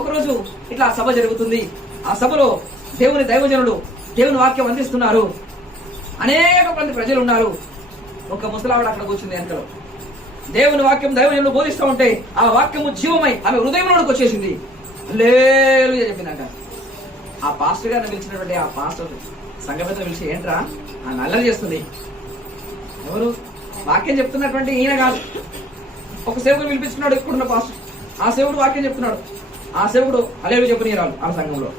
ఒకరోజు ఇట్లా సభ జరుగుతుంది. ఆ సభలో దేవుని దైవజనుడు దేవుని వాక్యం అందిస్తున్నారు. అనేక మంది ప్రజలు ఉన్నారు. ఒక ముసలావిడ అక్కడ కూర్చుంది వెనకలో. దేవుని వాక్యం దైవజనుడు బోధిస్తూ ఉంటే ఆ వాక్యము జీవమై ఆమె హృదయంలోకి వచ్చేసింది. హల్లెలూయా చెప్పిందంట. ఆ పాస్టర్ గారిని పిలిచినటువంటి ఆ పాస్టర్ సంఘపెద్దను పిలిచి, ఏంట్రా ఆ నల్లరి చేస్తుంది? ఎవరు? వాక్యం చెప్తున్నటువంటి ఈయన కాదు. ఒక సేవకుడు పిలిపించుకున్నాడు ఇప్పుడున్న పాస్టర్. ఆ సేవకుడు వాక్యం చెప్తున్నాడు. ఆ సేవకుడు హల్లెలూయా చెప్పనీయరాలు. ఆ సంఘంలో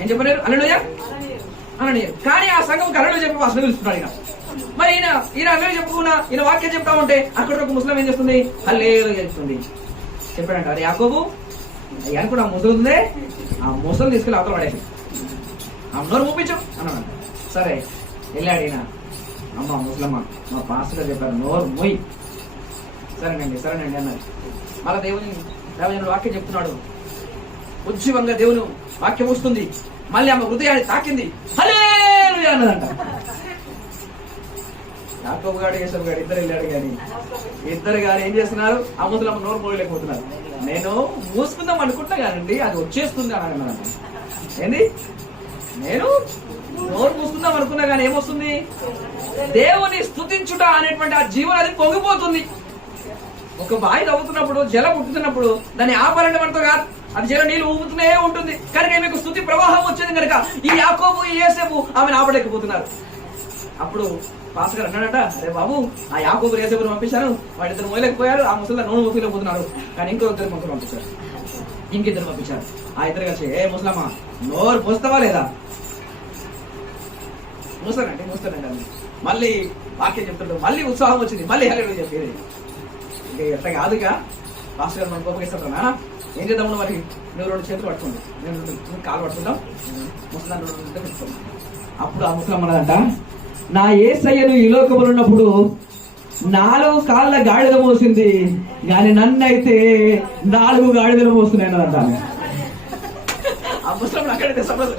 ఏం చెప్పలేరు? హల్లెలూయా అననీయరు. కానీ ఆ సంఘంకి హల్లెలూయా చెప్పి పాస్టర్ పిలుస్తున్నాడు. ఇక మరి ఈయన హల్లెలూయా చెప్పుకున్నా, ఈయన వాక్యం చెప్తా ఉంటే అక్కడ ఒక ముస్లిం ఏం చేస్తుంది? హల్లెలూయా చెప్తుంది. చెప్పాడంట, అది యాకోబు అనుకున్న ఆ ముసలి ఉందే, ఆ ముసలు తీసుకెళ్ళి అవతల పడేసి ఆ నోరు మూపించు అన్నాడు. సరే వెళ్ళాడు ఈయన. అమ్మ ముసలమ్మ, మా పాస్టర్ గారు చెప్పారు నోరు మొయ్యి. సరేనండి అన్నారు. మళ్ళా దేవుని వాక్యం చెప్తున్నాడు. ఉజ్జీవంగా దేవుని వాక్యం వస్తుంది. మళ్ళీ ఆమె హృదయాన్ని తాకింది. హల్లెలూయా అన్నదంట. యాకోబు గాడు యేసపు గాడు ఇద్దరు వెళ్ళాడు. కానీ ఏం చేస్తున్నారు? ఆ ముసలమ్మ నోరు పోయలేకపోతున్నారు. నేను మూసుకుందాం అనుకుంటా కానండి, అది వచ్చేస్తుంది అని అన్నదంట. ఏంది? నేను నోరు మూసుకుందాం అనుకున్నా కానీ ఏమొస్తుంది? దేవుని స్తుతించుట అనేటువంటి ఆ జీవనం అది పొంగిపోతుంది. ఒక బావి తవ్వుతున్నప్పుడు జలం పుట్టుతున్నప్పుడు దాన్ని ఆపాలంటే మనతో కాదు, అది జల నీళ్ళు ఊపుతూనే ఉంటుంది. కనుక మీకు స్తుతి ప్రవాహం వచ్చింది కనుక ఈ యాకోబు ఈ యేసేపు ఆమెను ఆపలేకపోతున్నారు. అప్పుడు పాస్టర్ గారు అన్నాడట, అరే బాబు, ఆ యాకోబు యేసేపును పంపించారు, వాడిద్దరు మోయలేకపోయారు, ఆ ముసలి నూనె మూసిలేకపోతున్నారు. కానీ ఇంకో ఇద్దరు ముసలు పంపించారు, ఇంకిద్దరు పంపించారు. ఆ ఇద్దరు కలిసి, ఏ ముసలమ్మ నోరు పోస్తావా లేదా? మూస్తానండి. మళ్ళీ వాక్యం చెప్తుంటారు. మళ్ళీ ఉత్సాహం వచ్చింది. మళ్ళీ హల్లెలూయా చెప్పేది. ఇంకా ఎట్లా కాదుగా పాస్టర్ గారు మనం గొప్పగిస్తానా? ఏం చేద్దాము? మరి నువ్వు 2 చేతులు పట్టుకోండి, నేను 2 కాలు పట్టుకుంటాం, ముసలాన్ని 2 పెట్టుకోండి. అప్పుడు ఆ ముసలమ్మదంట, నా యేసయ్యను ఈ లోకములో ఉన్నప్పుడు 4 కాళ్ళ గాడిద మోసింది, కానీ నన్నైతే 4 గాడిదలు మోస్తున్నాయి అన్నదంట. ఆ ముసలమ్మ అక్కడైతే సభలో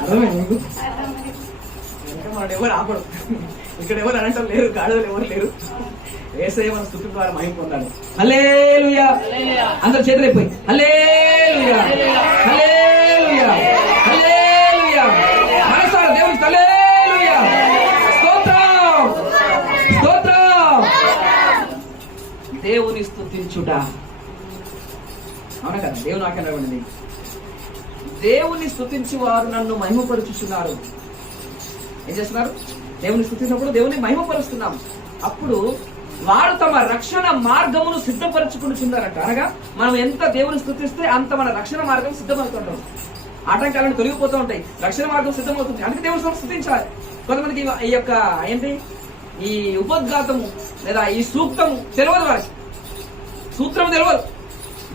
అర్థమైంది మీకు? ఎవరు ఆపడు, ఇక్కడ ఎవరు అనటం లేరు, గాడిదలు ఎవరు లేరు. యేసయ్య మన స్తుతి ద్వారా మహిమ పొందాడు. హల్లెలూయా. అందరూ చేతులైపోయి హల్లెలూయా హల్లెలూయా హల్లెలూయా మనసారా దేవునికి హల్లెలూయా స్తోత్రం స్తోత్రం. దేవుని స్తుతించుట, అవునా కదా? దేవుని వాక్యం రావండి, దేవుని స్తుతించి వారు నన్ను మహిమపరుచుచున్నారు. ఏం చేస్తున్నారు? దేవుని స్తుతించినప్పుడు దేవుని మహిమపరుస్తున్నాం. అప్పుడు వారు తమ రక్షణ మార్గమును సిద్ధపరచుకుంటున్నారంట. అనగా మనం ఎంత దేవుని స్తుతిస్తే అంత మన రక్షణ మార్గం సిద్ధమవుతుంటాం. ఆటంకాలను తొలగిపోతూ ఉంటాయి, రక్షణ మార్గం సిద్ధమవుతుంది. అందుకే దేవుని స్తుతించాలి. కొంతమందికి ఈ యొక్క ఏంటి ఈ ఉపద్ఘాతము లేదా ఈ సూక్తము తెలియదు, వారికి సూత్రం తెలియదు.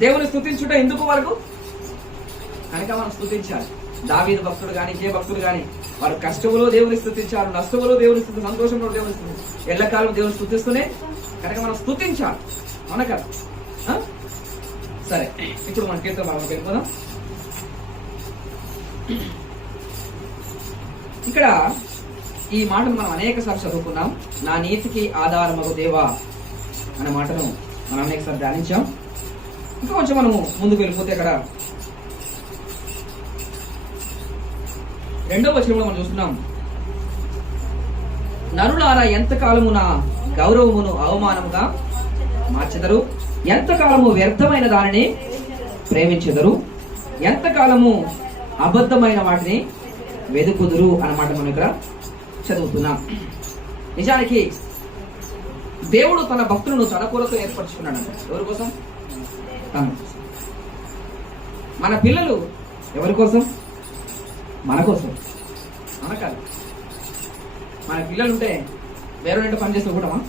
దేవుని స్తుతించుట ఎందుకు వరకు కనుక మనం స్తుతించాలి. దావీదు భక్తుడు గాని, ఏ భక్తుడు గాని వారు కష్టములో దేవుని స్తుతించారు, నష్టములో దేవుని స్తుతి, సంతోషంలో దేవుని స్తుతి, ఎల్లకాలం దేవుని స్తుతిస్తూనే కనుక మనం స్తుతించాలి. అవునా కదా? సరే, ఇప్పుడు మన కీర్తన మనం వెళ్ళిపోదాం. ఇక్కడ ఈ మాటను మనం అనేక సార్లు చదువుకున్నాం. నా నీతికి ఆధారమగు దేవా అనే మాటను మనం అనేక సార్లు ధ్యానించాం. ఇంకా కొంచెం మనము ముందుకు వెళ్ళిపోతే ఇక్కడ 2వ వచనంలో మనం చూస్తున్నాం, నరులారా ఎంతకాలము నా గౌరవమును అవమానముగా మార్చెదరు, ఎంతకాలము వ్యర్థమైన దానిని ప్రేమించెదరు, ఎంతకాలము అబద్ధమైన వాటిని వెదుకుదురు అన్నమాట మనం ఇక్కడ చదువుతున్నాం. నిజానికి దేవుడు తన భక్తులను తన కొరకు ఏర్పరచుకున్నాడు. ఎవరి కోసం? మన పిల్లలు ఎవరి కోసం? మన కోసం. అవునా కాదు? మన పిల్లలు ఉంటే వేరే ఇంటి పని చేస్తూ కూడామా?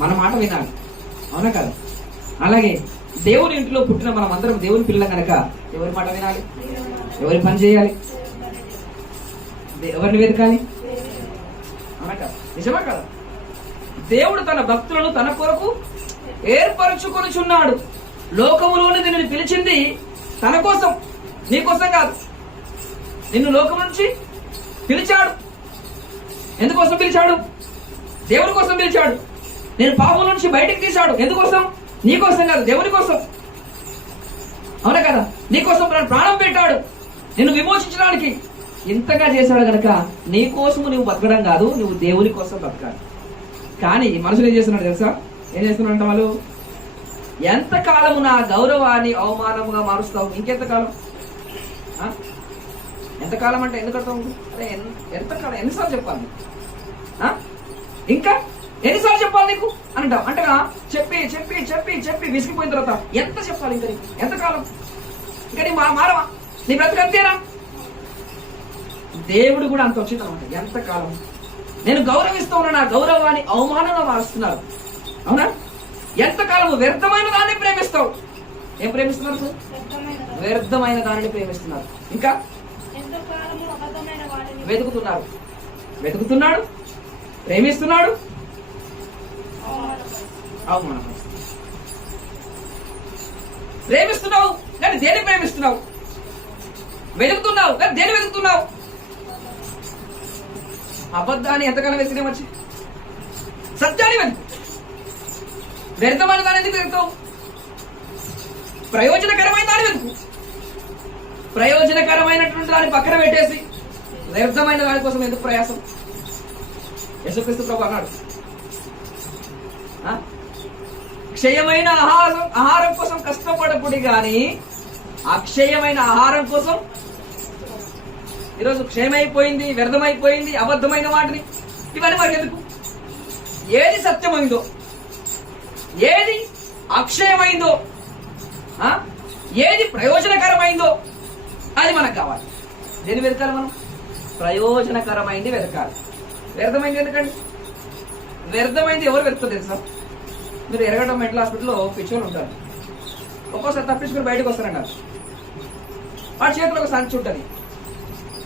మన మాట వినాలి. అవునా కాదు? అలాగే దేవుని ఇంట్లో పుట్టిన మనం అందరం దేవుని పిల్లలు కనుక ఎవరి మాట వినాలి? ఎవరి పని చేయాలి? ఎవరిని వెతకాలి? అవునా కాదు? నిజమా కదా? దేవుడు తన భక్తులను తన కొరకు ఏర్పరచుకొనిచున్నాడు. లోకములోని నిన్ను పిలిచింది తన కోసం, నీ కోసం కాదు. నిన్ను లోకం నుంచి పిలిచాడు. ఎందుకోసం పిలిచాడు? దేవుని కోసం పిలిచాడు. నేను పాపం నుంచి బయటకు తీశాడు. ఎందుకోసం? నీ కోసం కాదు, దేవుని కోసం. అవునా కదా? నీకోసం ప్రాణం పెట్టాడు నిన్ను విమోచించడానికి. ఇంతగా చేశాడు గనక నీ కోసము నువ్వు బతకడం కాదు, నువ్వు దేవుని కోసం బతకాలి. కానీ మనుషులు ఏం చేస్తున్నాడు తెలుసా? ఏం చేస్తున్నారంట వాళ్ళు? ఎంతకాలము నా గౌరవాన్ని అవమానముగా మారుస్తావు? ఇంకెంతకాలం? ఎంతకాలం అంటే ఎందుకు అర్థం? అరే ఎంతకాలం, ఎన్నిసార్లు చెప్పాలి? ఇంకా ఎన్నిసార్లు చెప్పాలి నీకు అని అంటావు. అంటగా చెప్పి చెప్పి చెప్పి చెప్పి విసిగిపోయిన తర్వాత ఎంత చెప్పాలి ఇంకా నీకు? ఎంతకాలం? ఇంకా నీ మారవా? నీ బ్రతుకు అంతేనా? దేవుడు కూడా అంత వచ్చింది అనమాట. ఎంతకాలం నేను గౌరవిస్తూ ఉన్నా, నా గౌరవాన్ని అవమానంగా మారుస్తున్నారు. అవునా? ఎంతకాలము వ్యర్థమైన దాన్ని ప్రేమిస్తావు? ఏం ప్రేమిస్తున్నారు? వ్యర్థమైన దానిని ప్రేమిస్తున్నారు. ఇంకా వెతుకుతున్నారు, వెతుకుతున్నాడు, ప్రేమిస్తున్నాడు, అవమానం. ప్రేమిస్తున్నావు కానీ దేన్ని ప్రేమిస్తున్నావు? వెతుకుతున్నావు కానీ దేన్ని వెతుకుతున్నావు? అబద్ధాన్ని ఎంతకాలం వెతికినా వచ్చి సత్యాన్ని వెతుకు. వ్యర్థమైన దాని ఎందుకు వెతుకుతావు? ప్రయోజనకరమైన దాన్ని వెతుకు. ప్రయోజనకరమైనటువంటి దాన్ని పక్కన పెట్టేసి వ్యర్థమైన దాని కోసం ఎందుకు ప్రయాసం? యేసుక్రీస్తు ప్రభు అన్నాడు, క్షయమైన ఆహారం కోసం కష్టపడకుడి గాని అక్షయమైన ఆహారం కోసం. ఈరోజు క్షయమైపోయింది, వ్యర్థమైపోయింది, అబద్ధమైన వాటిని ఇవన్నీ మనకి ఎందుకు? ఏది సత్యమైందో, ఏది అక్షయమైందో, ఏది ప్రయోజనకరమైందో అది మనకు కావాలి. దేని వెతకాలి మనం? ప్రయోజనకరమైంది వెతకాలి. వ్యర్థమైంది ఎందుకండి? వ్యర్థమైంది ఎవరు వెతుకుతారు తెలుసా? మీరు ఎరగడం మెంటల్ హాస్పిటల్లో పిచ్చోళ్ళు ఉంటారు. ఒక్కోసారి తప్పించుకుని బయటకు వస్తారన్నారు. వాడి చేతిలో ఒక సంచి ఉంటుంది.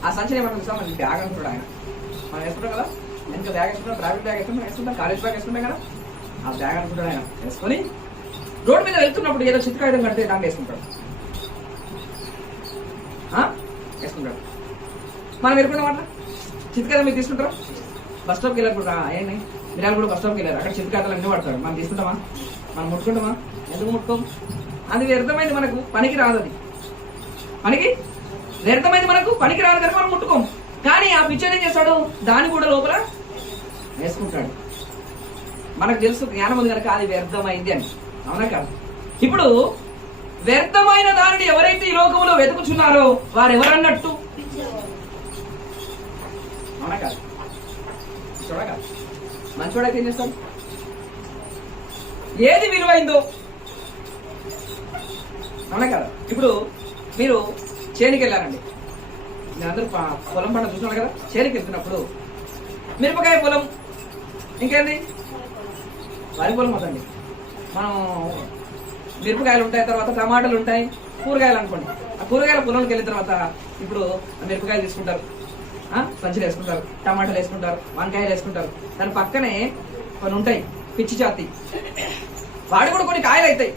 ఆ సంచిని ఏమన్నా చూసాం, మనకి బ్యాగ్ అనుకుంటాడు ఆయన. మనం వేసుకుంటాం కదా, వెనక బ్యాగ్ వేసుకుంటాం, ట్రావెల్ బ్యాగ్ వేసుకుంటాం, కాలేజ్ బ్యాగ్ వేసుకుంటాం కదా, ఆ బ్యాగ్ అనుకుంటాడు ఆయన. వేసుకొని రోడ్డు మీద వెళ్తున్నప్పుడు ఏదో చిత్కాయుధం కడితే దాన్ని వేసుకుంటాడు. వేసుకుంటాడు. మనం వెళ్ళుకుంటాం అట్లా చిత్కాయుధం మీరు తీసుకుంటారా? బస్ స్టాప్కి వెళ్ళకుండా ఏంటి మీరు కూడా బస్ స్టాప్కి వెళ్ళారు, అక్కడ చిత్కాయుధాలు అన్నీ పడతాడు. మనం తీసుకుంటామా? మనం ముట్టుకుంటామా? ఎందుకు ముట్టుకోం? అది వ్యర్థమైంది, మనకు పనికి రాదు. అది మనకి వ్యర్థమైంది, మనకు పనికి రాదు కనుక మనం ముట్టుకోం. కానీ ఆ పిచ్చర్ ఏం చేస్తాడు? దాన్ని కూడా లోపల వేసుకుంటాడు. మనకు తెలుసు, జ్ఞానం ఉంది కనుక అది వ్యర్థమైంది అని. అవునా కాదు? ఇప్పుడు వ్యర్థమైన దానిని ఎవరైతే ఈ లోకంలో వెతుకుచున్నారో వారు ఎవరన్నట్టు? అవునా కాదు? చూడగా మంచోడైతే ఏం చేస్తాడు? ఏది విలువైందో. అవునా కదా? ఇప్పుడు మీరు చేనికి వెళ్ళారండి, మీరందరూ పొలం పంట చూస్తున్నారు కదా. చేనికి వెళ్తున్నప్పుడు మిరపకాయ పొలం, ఇంకేంది వరి పొలం అవుతండి. మనం మిరపకాయలు ఉంటాయి, తర్వాత టమాటాలు ఉంటాయి, కూరగాయలు అనుకోండి. ఆ కూరగాయల పొలంకి వెళ్ళిన తర్వాత ఇప్పుడు మిరపకాయలు తీసుకుంటారు, సంచులు వేసుకుంటారు, టమాటాలు వేసుకుంటారు, వంకాయలు వేసుకుంటారు. దాని పక్కనే కొన్ని ఉంటాయి పిచ్చి జాతి, వాడి కూడా కొన్ని కాయలు అవుతాయి.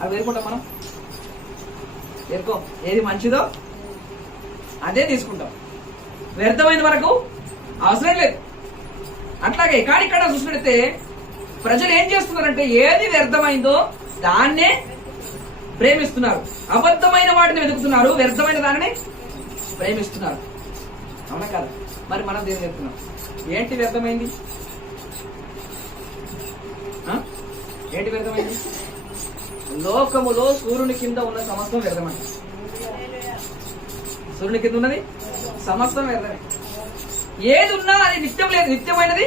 అవి వేరుకుంటాం మనం. వేరుకో, ఏది మంచిదో అదే తీసుకుంటాం. వ్యర్థమైంది మనకు అవసరం లేదు. అట్లాగే ఇక్కడ చూసినట్లయితే ప్రజలు ఏం చేస్తున్నారంటే ఏది వ్యర్థమైందో దాన్నే ప్రేమిస్తున్నారు, అబద్ధమైన వాటిని వెతుకుతున్నారు, వ్యర్థమైన దానిని ప్రేమిస్తున్నారు. అవునా కాదు? మరి మనం దేని వెతుకుతున్నాం? ఏంటి వ్యర్థమైంది? ఏంటి వ్యర్థమైంది? లోకములో సూర్యుని కింద ఉన్న సమస్తం వ్యర్థమైంది. సూర్యుని కింద ఉన్నది సమస్తం వ్యర్థమే. ఏది ఉన్నా అది నిత్యం లేదు, నిత్యమైనది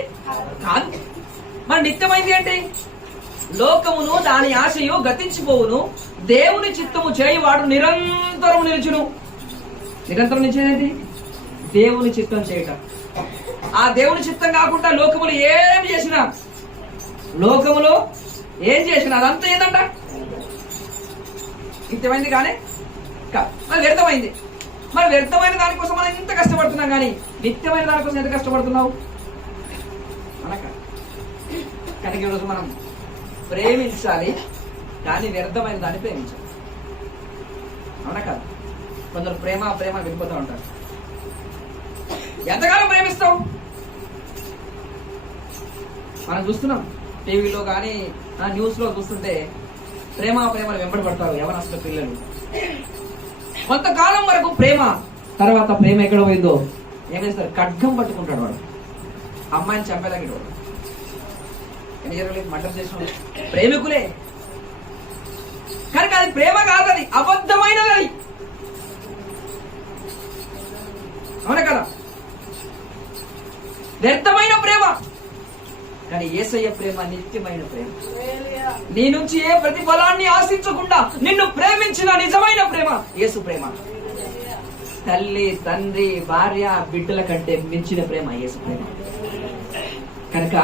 కాదు. మరి నిత్యమైంది ఏంటి? లోకమును దాని ఆశయు గతించిపోవును, దేవుని చిత్తము చేయువాడు నిరంతరం నిలుచును. నిరంతరం నిలిచేది దేవుని చిత్తం చేయటం. ఆ దేవుని చిత్తం కాకుండా లోకములు ఏం చేసినా, లోకములో ఏం చేసినా అదంతా ఏదంట నిత్యమైంది కానీ మరి వ్యర్థమైంది. మరి వ్యర్థమైన దానికోసం మనం ఎంత కష్టపడుతున్నాం, కానీ నిత్యమైన దానికోసం ఎంత కష్టపడుతున్నావు అనక. కనుక ఈరోజు మనం ప్రేమించాలి, కానీ వ్యర్థమైన దాన్ని ప్రేమించాలి. అవునా కాదు? కొందరు ప్రేమ ప్రేమ వెళ్ళిపోతూ ఉంటారు. ఎంతకాలం ప్రేమిస్తావు? మనం చూస్తున్నాం టీవీలో కానీ న్యూస్ లో చూస్తుంటే ప్రేమలు వెంబడబడతారు యవనస్తుల పిల్లలు. కొంతకాలం వరకు ప్రేమ, తర్వాత ప్రేమ ఎక్కడ పోయిందో ఏం చేస్తారు, ఖడ్గం పట్టుకుంటాడు వాడు, అమ్మాయిని చంపేలాగే వాడు. ఎన్ని జరగలేదు మర్డర్ చేసిన ప్రేమికులే. కనుక అది ప్రేమ కాదు, అది అబద్ధమైనది. అది అవునా కదా, వ్యర్థమైన ప్రేమ. కానీ యేసయ్య ప్రేమ నిత్యమైన ప్రేమ. నీ నుంచి ఏ ప్రతిఫలాన్ని ఆశించకుండా నిన్ను ప్రేమించిన నిజమైన ప్రేమ యేసు ప్రేమ. తల్లి, తండ్రి, భార్య, బిడ్డల కంటే మించిన ప్రేమ యేసు ప్రేమ. కనుక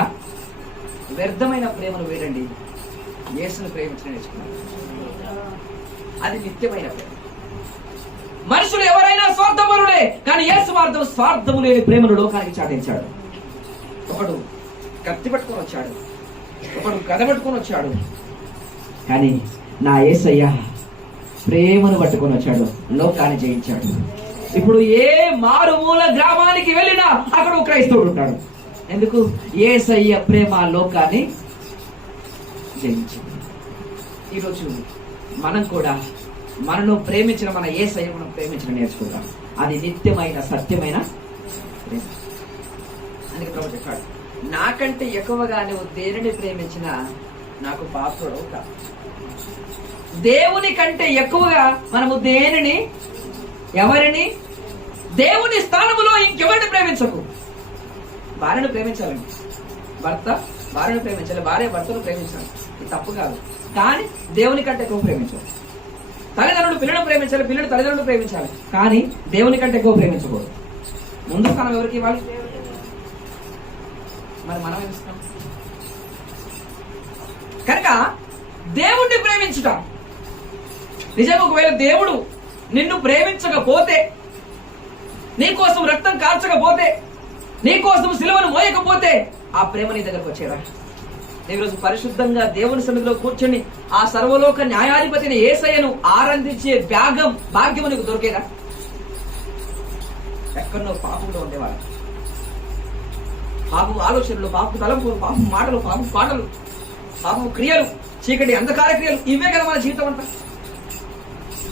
వ్యర్థమైన ప్రేమను వేడండి, యేసును ప్రేమించడం నేర్చుకున్నాను. అది నిత్యమైన ప్రేమ. మనుషులు ఎవరైనా స్వార్థపరులే, కానీ యేసు మార్గం స్వార్థము లేని ప్రేమను లోకానికి చాటించాడు. ఒకడు కత్తి పట్టుకొని వచ్చాడు, ఒకడు గద పట్టుకొని వచ్చాడు, కానీ నా యేసయ్య ప్రేమను పట్టుకొని వచ్చాడు, లోకాన్ని జయించాడు. ఇప్పుడు ఏ మారుమూల గ్రామానికి వెళ్ళినా అక్కడ ఒక క్రైస్తవుడు ఉంటాడు. ఎందుకు? యేసయ్య ప్రేమ లోకాన్ని జయించింది. ఈరోజు మనం కూడా మనను ప్రేమించిన మన యేసయ్య మనం ప్రేమించడం నేర్చుకుంటాం. అది నిత్యమైన సత్యమైన ప్రేమ. అందుకే ప్రభు చెప్పాడు, నాకంటే ఎక్కువగా నువ్వు దేనిని ప్రేమించినా నాకు పాత్రుడు కాదు. దేవుని కంటే ఎక్కువగా మనము దేనిని, ఎవరిని, దేవుని స్థానములో ఇంకెవరిని ప్రేమించకు. భార్యను ప్రేమించాలండి, భర్త భార్యను ప్రేమించాలి, భార్య భర్తను ప్రేమించాలి, ఇది తప్పు కాదు. కానీ దేవుని కంటే ఎక్కువ ప్రేమించాలి. తల్లిదండ్రులు పిల్లలను ప్రేమించాలి, పిల్లలు తల్లిదండ్రులు ప్రేమించాలి, కానీ దేవుని కంటే ఎక్కువ ప్రేమించకూడదు. ముందు స్థానం ఎవరికి ఇవ్వాలి? మరి మనం ఏమిస్తాం? కనుక దేవుణ్ణి ప్రేమించుట నిజంగా, ఒకవేళ దేవుడు నిన్ను ప్రేమించకపోతే, నీకోసం రక్తం కార్చకపోతే, నీకోసం సిలువను మోయకపోతే ఆ ప్రేమ నీ దగ్గరకు వచ్చేదా? ఈరోజు పరిశుద్ధంగా దేవుని సన్నిధిలో కూర్చొని ఆ సర్వలోక న్యాయాధిపతిని యేసయ్యను ఆరాధించే భాగ్యము నీకు దొరికేదా? ఎక్కడో పాపంలో ఉండేవాడు, పాపం ఆలోచనలు, పాపం తలంపులు, పాపం మాటలు, పాపం పాటలు, పాపం క్రియలు, చీకటి అంధకార క్రియలు, ఇవే కదా మన జీవితం అంతా.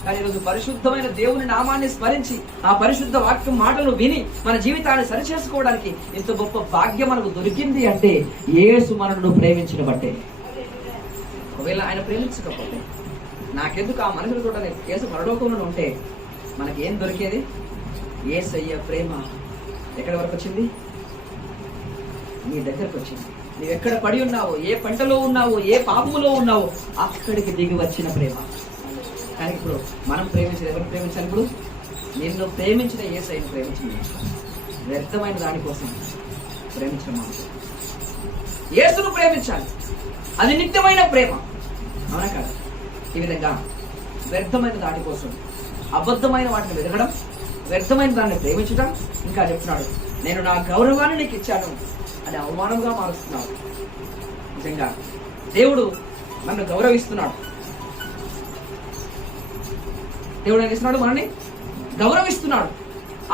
కానీ ఈరోజు పరిశుద్ధమైన దేవుని నామాన్ని స్మరించి ఆ పరిశుద్ధ వాక్యం మాటలు విని మన జీవితాన్ని సరిచేసుకోవడానికి ఇంత గొప్ప భాగ్యం మనకు దొరికింది అంటే యేసు మనను ప్రేమించిన బట్టే. ఒకవేళ ఆయన ప్రేమించకపోతే నాకెందుకు ఆ మనుషులు కూడా యేసు పరలోకంలో ఉంటే మనకి ఏం దొరికేది? యేసయ్య ప్రేమ ఎక్కడి వరకు వచ్చింది? నీ దగ్గరకు వచ్చింది. నువ్వు ఎక్కడ పడి ఉన్నావో, ఏ పంటలో ఉన్నావో, ఏ పాపములో ఉన్నావో అక్కడికి దిగి వచ్చిన ప్రేమ. కానీ ఇప్పుడు మనం ప్రేమించేది ఎవరు ప్రేమించాలి? ఇప్పుడు నిన్ను ప్రేమించిన యేసయ్యను ప్రేమించింది. వ్యర్థమైన దానికోసం ప్రేమించడం మాత్రం. యేసును ప్రేమించాలి, అది నిత్యమైన ప్రేమ. అవునా కదా? ఈ విధంగా వ్యర్థమైన దాని కోసం, అబద్ధమైన వాటిని వెతకడం, వ్యర్థమైన దాన్ని ప్రేమించడం. ఇంకా చెప్తున్నాడు, నేను నా గౌరవాన్ని నీకు ఇచ్చాను అని అవమానంగా మారుస్తున్నాడు. నిజంగా దేవుడు నన్ను గౌరవిస్తున్నాడు. దేవుడు ఏం చేస్తున్నాడు? మనల్ని గౌరవిస్తున్నాడు.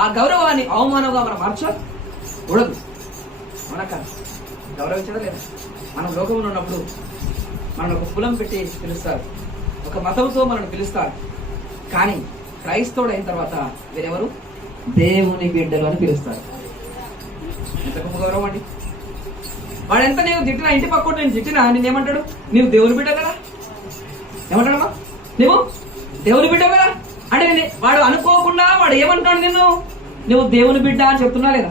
ఆ గౌరవాన్ని అవమానంగా మనం మార్చకూడదు. అవునా కదా? గౌరవించడం లేదు. మనం లోకంలో ఉన్నప్పుడు మనం ఒక కులం పెట్టి పిలుస్తారు, ఒక మతంతో మనల్ని పిలుస్తారు. కానీ క్రైస్తవుడు అయిన తర్వాత వీరెవరు? దేవుని బిడ్డలు అని పిలుస్తారు. ఎంత గొప్ప గౌరవం అండి! వాడు ఎంత నీవు తిట్టినా, ఇంటి పక్కన నేను తిట్టినా నేనేమంటాడు? నీవు దేవుని బిడ్డ కదా. ఏమంటాడమ్మా? నువ్వు దేవుని బిడ్డ కదా అంటే వాడు అనుకోకుండా వాడు ఏమంటాడు? నువ్వు దేవుని బిడ్డ అని చెప్తున్నా లేదా?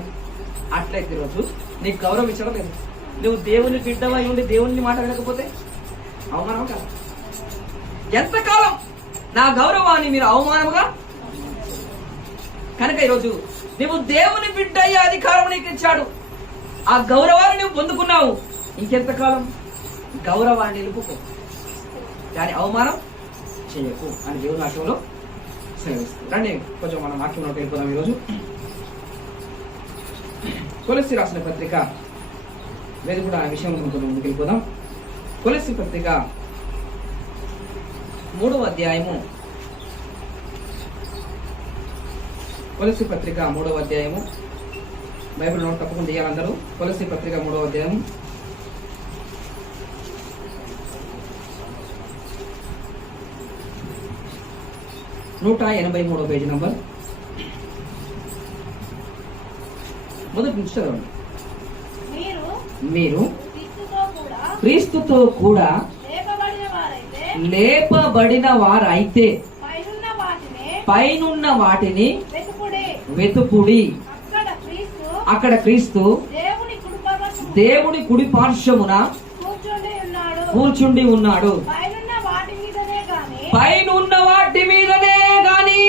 అట్లయితే ఈరోజు నీకు గౌరవం ఇచ్చడం లేదు. నువ్వు దేవుని బిడ్డవై ఉండి దేవుని మాట వినకపోతే అవమానం కదా. ఎంతకాలం నా గౌరవాన్ని మీరు అవమానముగా? కనుక ఈరోజు నువ్వు దేవుని బిడ్డ అయ్యే అధికారం నీకు ఇచ్చాడు. ఆ గౌరవాన్ని నువ్వు పొందుకున్నావు. ఇంకెంతకాలం గౌరవాన్ని నిలుపుకో, దాని అవమానం చేయకు అని దేవుని వాక్యంలో సెలవిస్తుంది. రండి కొంచెం మనం వాక్యంలోకి వెళ్ళిపోదాం. ఈరోజు కొలస్సీ రాసిన పత్రిక లేదు కూడా ఆ విషయంలో కొంచెం ముందుకు వెళ్ళిపోదాం. కొలస్సీ పత్రిక 3వ అధ్యాయము, కొలస్సీ పత్రిక 3వ అధ్యాయము. బైబిల్ నోట్ తప్పకుండా తీయాలందరూ. కొలస్సీ పత్రిక 3వ అధ్యాయం 183 పేజీ నంబర్. మొదటి నుంచి చదవండి. మీరు క్రీస్తుతో కూడా లేపబడిన వారైతే పైనున్న వాటిని వెతుకుడి. అక్కడ క్రీస్తు దేవుని కుడి పార్శ్వమున కూర్చుండి ఉన్నాడు. పైనున్న వాటి మీదనే గాని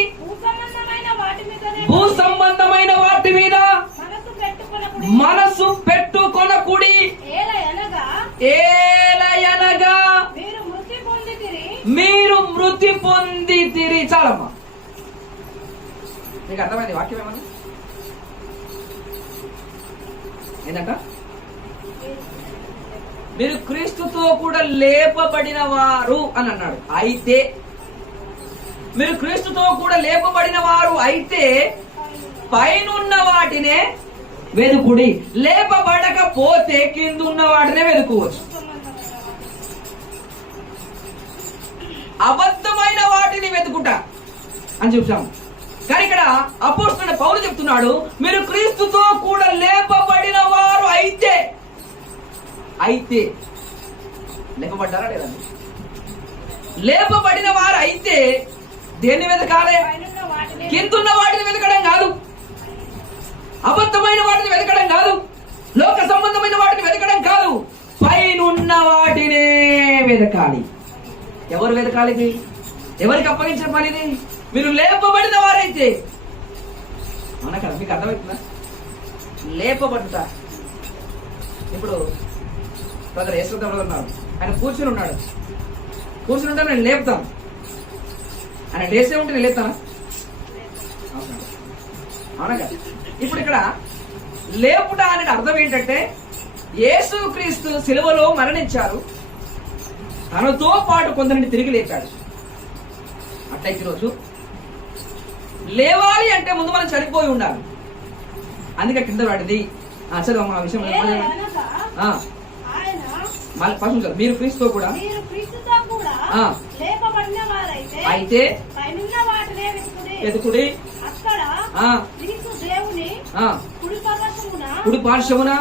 భూ సంబంధమైన వాటి మీద మనసు పెట్టుకొనకుడి. ఏలయనగా మీరు మృతి పొందితిరి. చాలమ్మా, నీకు అర్థమైంది వాక్యం ఏమన్నా? ఏంటంట? మీరు క్రీస్తుతో కూడా లేపబడిన వారు అని అన్నాడు. అయితే మీరు క్రీస్తుతో కూడా లేపబడిన వారు అయితే పైనున్న వాటినే వెతుకుడి. లేపబడకపోతే కిందున్న వాటినే వెతుకోవచ్చు. అబద్ధమైన వాటిని వెతుకుట అని చూసాము. కానీ ఇక్కడ అపోస్తలుడైన పౌలు చెప్తున్నాడు, మీరు క్రీస్తుతో కూడా లేపబడిన వారు అయితే. అయితే లేపబడ్డారా లేదా? లేపబడిన వారు అయితే దేన్ని వెతకాలి? కిందున్న వాటిని వెతకడం కాదు, అబద్ధమైన వాటిని వెతకడం కాదు, లోక సంబంధమైన వాటిని వెతకడం కాదు, పైనున్న వాటినే వెతకాలి. ఎవరు వెతకాలి? ఇది ఎవరికి అప్పగించిన పనిది? మీరు లేపబడిన వారైతే. అవునా కదా? మీకు అర్థమవుతుందా? లేపబడుట. ఇప్పుడు బ్రదర్ యేసుదాడు ఉన్నారు, ఆయన కూర్చుని ఉన్నాడు. కూర్చుని ఉంటే నేను లేపుతాను. ఆయన లేసే ఉంటే నేను లేపుతానా? అవునా కదా? ఇప్పుడు ఇక్కడ లేపుట అనే అర్థం ఏంటంటే, యేసుక్రీస్తు సిలువలో మరణించారు, తనతో పాటు కొందరిని తిరిగి లేపాడు. అట్లయితే ఈరోజు లేవాలి అంటే ముందు మనం చనిపోయి ఉండాలి. అందుకే కింద పడింది. చదువు ఆ విషయం. మీరు క్రీస్తుతో కూడా అయితే వెతుకుడి. కుడి పార్శ్వమున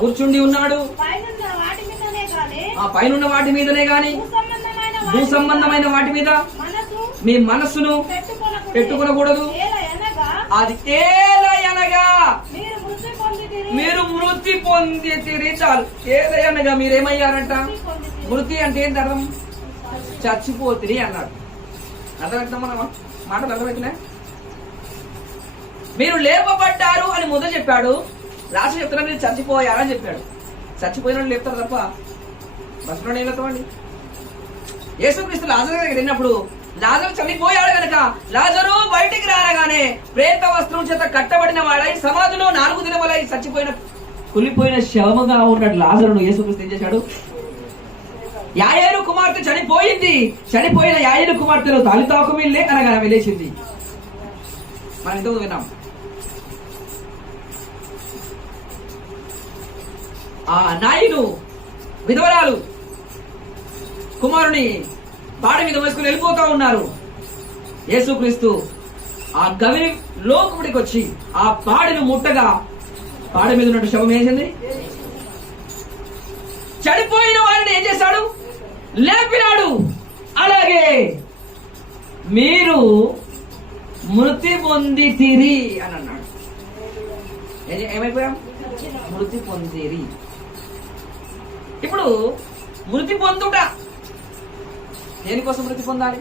కూర్చుండి ఉన్నాడు. పైనున్న వాటి మీదనే గాని భూ సంబంధమైన వాటి మీద మీ మనస్సును పెట్టుకునకూడదు. అది ఏలయనగా మీరు మృతి పొందితిరి. చాలు. ఏలయనగా మీరేమయ్యారంట? మృతి అంటే ఏంటి అర్థం? చచ్చిపోతిరి అన్నాడు. అర్థమవుతుందా? మన మాటలు అర్థమవుతున్నాయి? మీరు లేపబడ్డారు అని మొదలు చెప్పాడు. లాస్ట్ చెప్తున్నా మీరు చచ్చిపోయారని చెప్పాడు. చచ్చిపోయిన వాళ్ళు లేపుతారు తప్ప బస్సులో ఏం లేతామండి? యేసుక్రీస్తు లాజరు దగ్గర వెళ్ళినప్పుడు లాజరు చనిపోయాడు కనుక లాజరు బయటికి రాగానే ప్రేత వస్త్రం చేత కట్టబడిన వాడై సమాధిలో 4 దినములై చచ్చిపోయిన కులిపోయిన శవముగా ఉన్నాడు లాజరును. యేసుక్రీస్తు ఏం చేశాడు? యాయేరు కుమార్తె చనిపోయింది. చనిపోయిన యాయేరు కుమార్తెను తాలితాకు వెళ్ళే కనగా వెళ్ళేసింది. మనం ఇంతకు విన్నాం. ఆ నాయుడు విధవరాలు కుమారుని పాడి మీద వేసుకుని వెళ్ళిపోతా ఉన్నారు. యేసుక్రీస్తు ఆ గవిని లోకుడికి వచ్చి ఆ పాడిని ముట్టగా పాడి మీద ఉన్నట్టు శవం వేసింది. చనిపోయిన వారిని ఏం చేశాడు? లేపినాడు. అలాగే మీరు మృతి పొందితిరి అని అన్నాడు. ఏమైపోయాం? మృతి పొందిరి. ఇప్పుడు మృతి పొందుట దేనికోసం మృతి పొందాలి?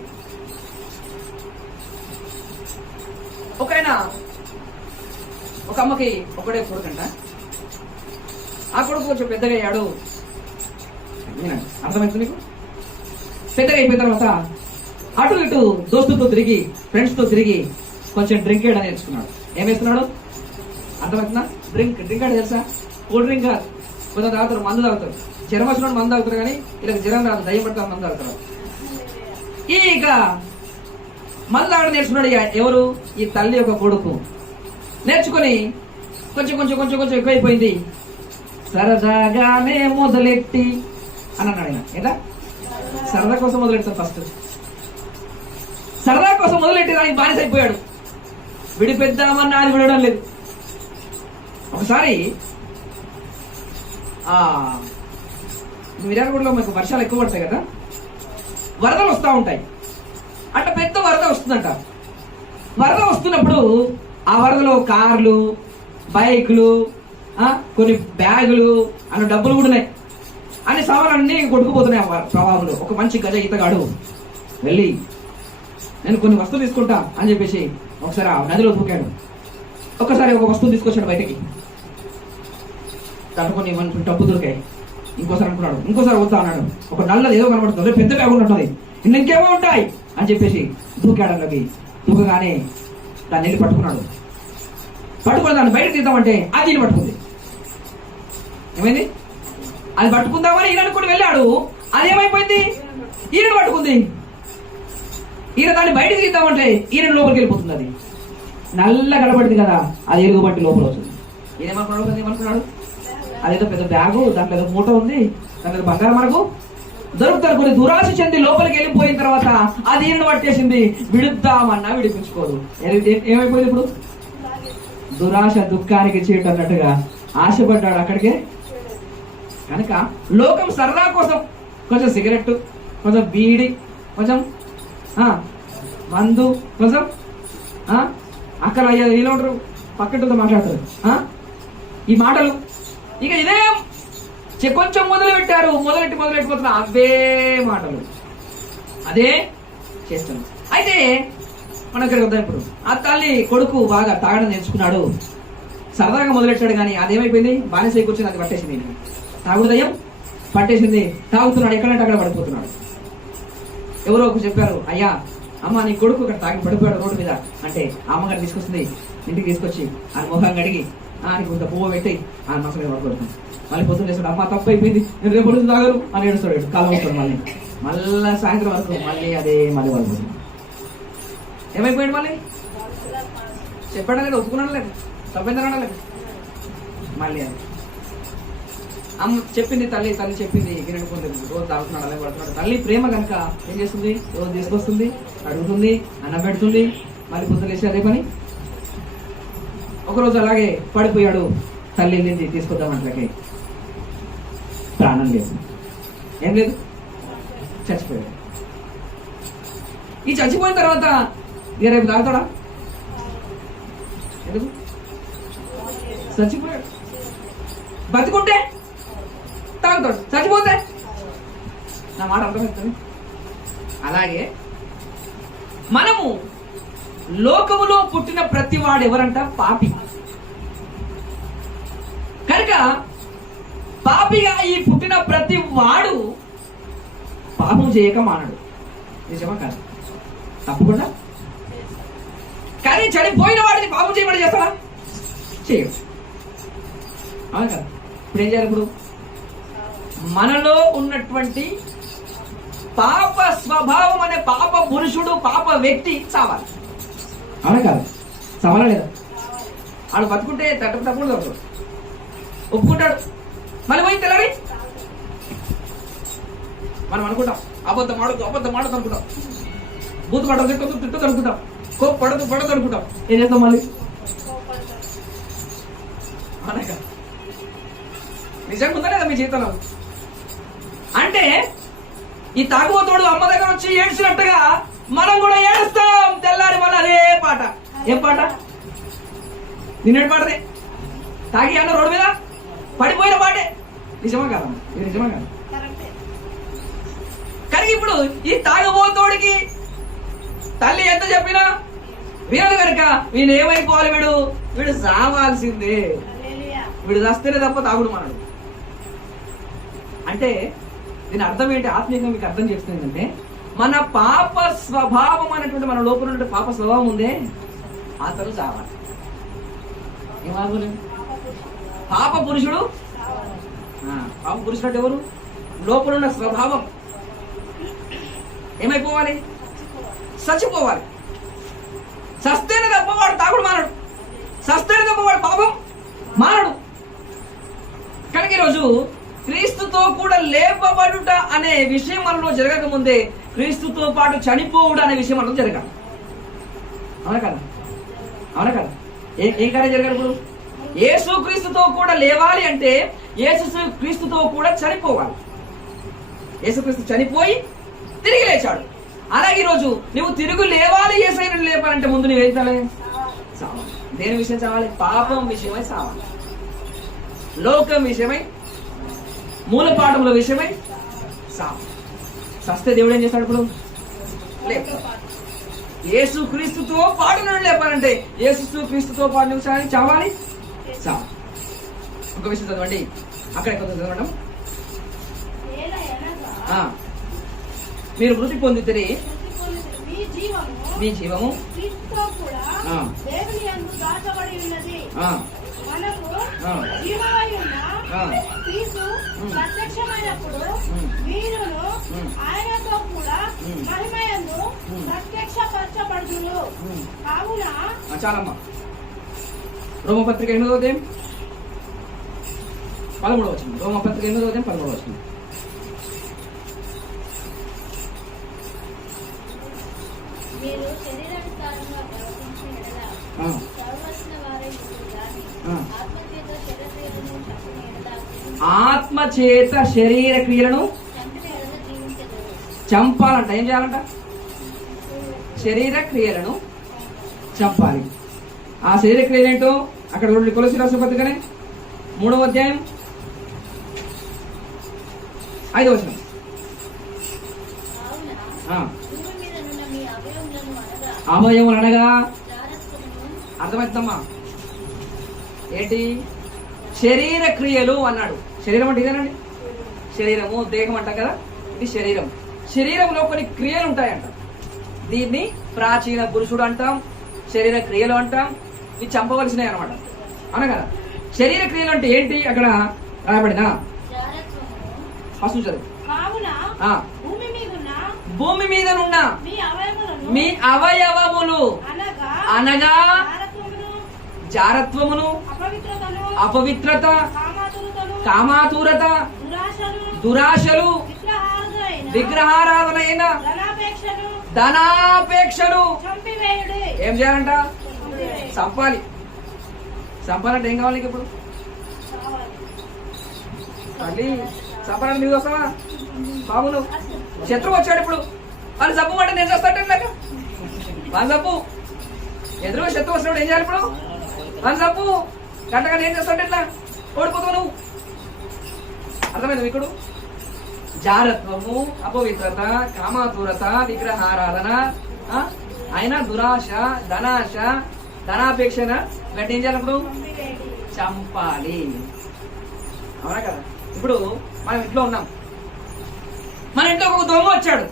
ఒక అమ్మకి ఒకడే కొడుకంట. ఆ కొడుకు కొంచెం పెద్దగా అయ్యాడు. అర్థమవుతుంది నీకు? పెద్దగా అయిపోయిన తర్వాత అటు ఇటు దోస్తులతో తిరిగి ఫ్రెండ్స్ తో తిరిగి కొంచెం డ్రింక్ వేయడం నేర్చుకున్నాడు. ఏం వేస్తున్నాడు? అర్థమవుతుందా? డ్రింక్ అంటే తెలుసా? కూల్ డ్రింక్ కాదు. కొంత తాగుతారు, మందు తాగుతారు. జ్వరం వచ్చిన మందు తాగుతారు, కానీ ఇలా జ్వరం రాదు, దయ్యం పడతారు, మందు తాగుతారు. ఇక మందు తాగడం నేర్చుకున్నాడు. ఎవరు? ఈ తల్లి యొక్క కొడుకు. నేర్చుకుని కొంచెం కొంచెం కొంచెం కొంచెం ఎక్కువైపోయింది. సరదాగానే మొదలెట్టి అని అన్నాడు ఆయన. ఏంటా? సరదా కోసం మొదలెడతాం ఫస్ట్. సరదా కోసం మొదలెట్టి దానికి బానిస అయిపోయాడు. విడిపెద్దామన్నా అది విడడం లేదు. ఒకసారి మిర్యాలగూడలో మీకు వర్షాలు ఎక్కువ పడతాయి కదా, వరదలు వస్తూ ఉంటాయి. అట్లా పెద్ద వరద వస్తుందంట. వరద వస్తున్నప్పుడు ఆ వరదలో కార్లు, బైకులు, కొన్ని బ్యాగులు, అన్న డబ్బులు కూడా ఉన్నాయి. అన్ని సామాన్లన్నీ కొట్టుకుపోతున్నాయి ఆ ప్రవాహంలో. ఒక మంచి గజ ఈతగాడు వెళ్ళి నేను కొన్ని వస్తువులు తీసుకుంటా అని చెప్పేసి ఒకసారి ఆ నదిలో దూకాడు. ఒక్కసారి ఒక వస్తువు తీసుకొచ్చాడు బయటకి. దాంట్లో కొన్ని మంచి డబ్బు దొరికాయి. ఇంకోసారి అనుకున్నాడు, ఇంకోసారి వద్దా అన్నాడు. ఒక నల్లది ఏదో కనబడుతుంది, పెద్ద బ్యాగ్ ఉంటుంది, ఇంకేమో ఉంటాయి అని చెప్పేసి దూకాడు. అందులోకి దూకగానే దాన్ని వెళ్ళి పట్టుకున్నాడు. పట్టుకుని దాన్ని బయట తీద్దామంటే అది ఈయన పట్టుకుంది. ఏమైంది? అది పట్టుకుందామని ఈయన అనుకుని వెళ్ళాడు. అది ఏమైపోయింది? ఈయన పట్టుకుంది. ఈయన దాన్ని బయట తీద్దామంటే ఈయన లోపలికి వెళ్ళిపోతుంది. అది నల్ల కనబడింది కదా, అది ఎలుగుబట్టి లోపల వస్తుంది. ఈయన ఏమనుకున్నాడు? అదేదో పెద్ద బ్యాగు, దాంట్లో ఏదో మూట ఉంది, దాంట్లో బంగారం మనకు దొరుకుతారు. కొన్ని దురాశ చెంది లోపలికి వెళ్ళిపోయిన తర్వాత అది ఈయన పట్టేసింది. విడుద్దామన్నా విడిపించుకోదు. ఏమైపోయింది ఇప్పుడు? దురాశ దుఃఖానికి చీటు అన్నట్టుగా ఆశపడ్డాడు అక్కడికే. కనుక లోకం సరదా కోసం కొంచెం సిగరెట్, కొంచెం బీడి, కొంచెం మందు, కొంచెం అక్కడ ఇలా ఉంటారు, పక్కతో మాట్లాడతారు ఈ మాటలు. ఇక ఇదే కొంచెం మొదలెట్టిపోతున్నా అవే మాటలు, అదే చేస్తున్నాం. అయితే మనం ఇక్కడికి వద్దాం. ఇప్పుడు ఆ తల్లి కొడుకు బాగా తాగడం నేర్చుకున్నాడు, సరదాగా మొదలెట్టాడు. కానీ అదేమైపోయింది? బానిస కూర్చొని అది పట్టేసింది. తాగుదయం పట్టేసింది. తాగుతున్నాడు, ఎక్కడంటే అక్కడ పడిపోతున్నాడు. ఎవరో ఒకరు చెప్పారు, అయ్యా అమ్మ నీ కొడుకు ఇక్కడ తాగి పడిపోయాడు రోడ్డు మీద అంటే, అమ్మగారు తీసుకొస్తుంది. ఇంటికి తీసుకొచ్చి ఆ మొహం కడిగి ఆయనకి కొంత పువ్వు పెట్టి ఆయన మనసు మీద పడుకుంటుంది. మళ్ళీ పొద్దున్న చేస్తాడు, అమ్మ తప్పు అయిపోయింది, నేను రేపు పొద్దున్న తాగరు అని ఏడుస్తాడు. కాలం వస్తాడు. మళ్ళీ సాయంత్రం వరకు మళ్ళీ మళ్ళీ పడుతుంది. ఏమైపోయాడు? మళ్ళీ చెప్పాడా లేదు, ఒప్పుకున్నాడు లేదు, తప్పైందనడా లేదు. మళ్ళీ అది అమ్మ చెప్పింది, తల్లి చెప్పింది, గిన్నెడుకుంది, రోజు తాగుతున్నాడు, అలాగే పడుతున్నాడు. తల్లి ప్రేమ కనుక ఏం చేస్తుంది? రోజు తీసుకొస్తుంది, అడుగుతుంది, అన్నం పెడుతుంది, మళ్ళీ పొద్దున లేచి అదే పని. ఒకరోజు అలాగే పడిపోయాడు. తల్లి వెళ్ళింది తీసుకొద్దామంటే ప్రాణం లేదు, ఏం లేదు, చచ్చిపోయాడు. ఈ చచ్చిపోయిన తర్వాత ఇక రేపు తాగుతాడా? ఎందుకు? చచ్చిపోయాడు. బతికుంటే తాగుతాడు, చచ్చిపోతే నా మాట అర్థమవుతుంది. అలాగే మనము లోకములో పుట్టిన ప్రతి వాడు ఎవరంట? పాపి. కనుక పాపిగా ఈ పుట్టిన ప్రతి వాడు పాపం చేయక మానడు. నిజమా కాదు? తప్పకుండా. కానీ చనిపోయిన వాడిని పాపం చేయమని చేస్తారా? చేయడు. అవును కదా? ఇప్పుడు ఏం చేయాలి? ఇప్పుడు మనలో ఉన్నటువంటి పాప స్వభావం అనే పాప పురుషుడు, పాప వ్యక్తి చావాలి. అవునా కాదు? చావాలా లేదా? వాడు బతుకుంటే తప్పుడు దొరకడు, ఒప్పుకుంటాడు. మళ్ళీ పోయి తెల్లారి మనం అనుకుంటాం, అబద్ధం ఆడదు అనుకుంటాం, బూతు పడదు తిట్టదు అనుకుంటాం, పడదు అనుకుంటాం. ఏం చేస్తాం మళ్ళీ? అవునా? నిజంగా ఉందా లేదా మీ జీవితంలో? అంటే ఈ తాగుబోతోడు అమ్మ దగ్గర వచ్చి ఏడ్చినట్టుగా మనం కూడా ఏడుస్తాం. తెల్లారి మళ్ళీ అదే పాట. ఏం పాట? నిన్నటి పాటదే. తాగి అన్న రోడ్డు మీద పడిపోయిన పాటే. నిజమా కాదా? ఇది నిజమా కాదు? కానీ ఇప్పుడు ఈ తాగుబోతోడికి తల్లి ఎంత చెప్పినా వినదు కనుక వీడు ఏమైపోవాలి? వీడు సావాల్సిందే. వీడు చస్తేనే తప్ప తాగుడు మనడు. అంటే దీని అర్థం ఏంటి? ఆత్మీయంగా మీకు అర్థం చేస్తుంది ఏంటంటే, మన పాప స్వభావం అనేటువంటి మన లోపల ఉన్నటువంటి పాప స్వభావం ఉందే, అతను చావాలి. ఏమాలి? పాప పురుషుడు. పాప పురుషుడు అంటే ఎవరు? లోపల ఉన్న స్వభావం ఏమైపోవాలి? చచ్చిపోవాలి. చస్తేనే తప్ప వాడు తాగుడు మానడు, చస్తేనే తప్ప వాడు పాపం మానడు. కనుక ఈరోజు క్రీస్తుతో కూడా లేపబడుట అనే విషయం మనలో జరగక ముందే క్రీస్తుతో పాటు చనిపోవుడు అనే విషయం అంతా జరగాలి. అవునా కదా? అవునా కదా? ఏం కార్యం జరగాలి? ఇప్పుడు యేసు క్రీస్తుతో కూడా లేవాలి అంటే యేసు క్రీస్తుతో కూడా చనిపోవాలి. యేసుక్రీస్తు చనిపోయి తిరిగి లేచాడు. అలాగే ఈరోజు నువ్వు తిరుగు లేవాలి, యేసయ్యను లేపాలంటే ముందు నువ్వేం చావాలి? చావాలి. దేని విషయం చావాలి? పాపం విషయమై చావాలి, లోకం విషయమై, మూలపాఠముల విషయమై చావాలి. సస్తే దేవుడు ఏం చేస్తాడు? ఇప్పుడు లేపాడు. యేసు క్రీస్తుతో పాటు నువ్వు లేపాలంటే యేసు క్రీస్తుతో పాటు నువ్వు చావాలి. చావాలి. ఒక విషయం చదవండి, అక్కడ కొంత చదవడం. మీరు మృతి పొందితే మీ జీవము చాలమ్మా. రోమపత్రిక 8వ అధ్యాయం 13వ వచనం. రోమపత్రిక 8వ అధ్యాయం 13వ వచనం. ఆత్మ చేత శరీర క్రియలను చంపాలంట. ఏం చేయాలంట? శరీర క్రియలను చంపాలి. ఆ శరీర క్రియలు ఏంటో అక్కడ రెండు కొలసి రాసిన పత్రికనే 3వ అధ్యాయం 5వ వచనం. అవయములు అనగా అర్థమవుతుందమ్మా ఏంటి? శరీర క్రియలు అన్నాడు. శరీరం అంటే ఇదేనండి, శరీరము దేహం అంటాం కదా, ఇది శరీరం. శరీరంలో కొన్ని క్రియలు ఉంటాయంట. దీన్ని ప్రాచీన పురుషుడు అంటాం, శరీర క్రియలు అంటాం. ఇవి చంపవలసినవి అనమాట. అవునా కదా? శరీర క్రియలు అంటే ఏంటి? అక్కడ రాబడినా ఫస్ట్ చదువు. భూమి మీద నున్న మీ అవయవములు అనగా జారత్వమును, అపవిత్రత, కామాతురత, దురాశలు, విగ్రహారాధన అయిన ధనాపేక్షలు ఏం చేయాలంట? చంపాలి. చంపాలంటే ఏం కావాలి నీకు? ఇప్పుడు మళ్ళీ చంపాలంటే నీకు వస్తావా బాబు? నువ్వు శత్రువు వచ్చాడు, ఇప్పుడు వాళ్ళు చంపమంటే నేను చేస్తాడు. వాళ్ళు చంపు. ఎదురుగా శత్రువు వచ్చినప్పుడు ఏం చేయాలి? ఇప్పుడు వాళ్ళు చంపు. గంటగా నేను చేస్తాడు, ఎట్లా ఓడిపోతావు నువ్వు? అర్థమైంది మీకు? జారత్వము, అపవిత్రత, కామాతురత, విగ్రహారాధన, ఆయన దురాశ, ధనాశ, ధనాపేక్షణ వెంట ఏం చేయాలి? ఇప్పుడు చంపాలి. అవునా కదా? ఇప్పుడు మనం ఇంట్లో ఉన్నాం, మన ఇంట్లో ఒక దొంగ వచ్చాడు.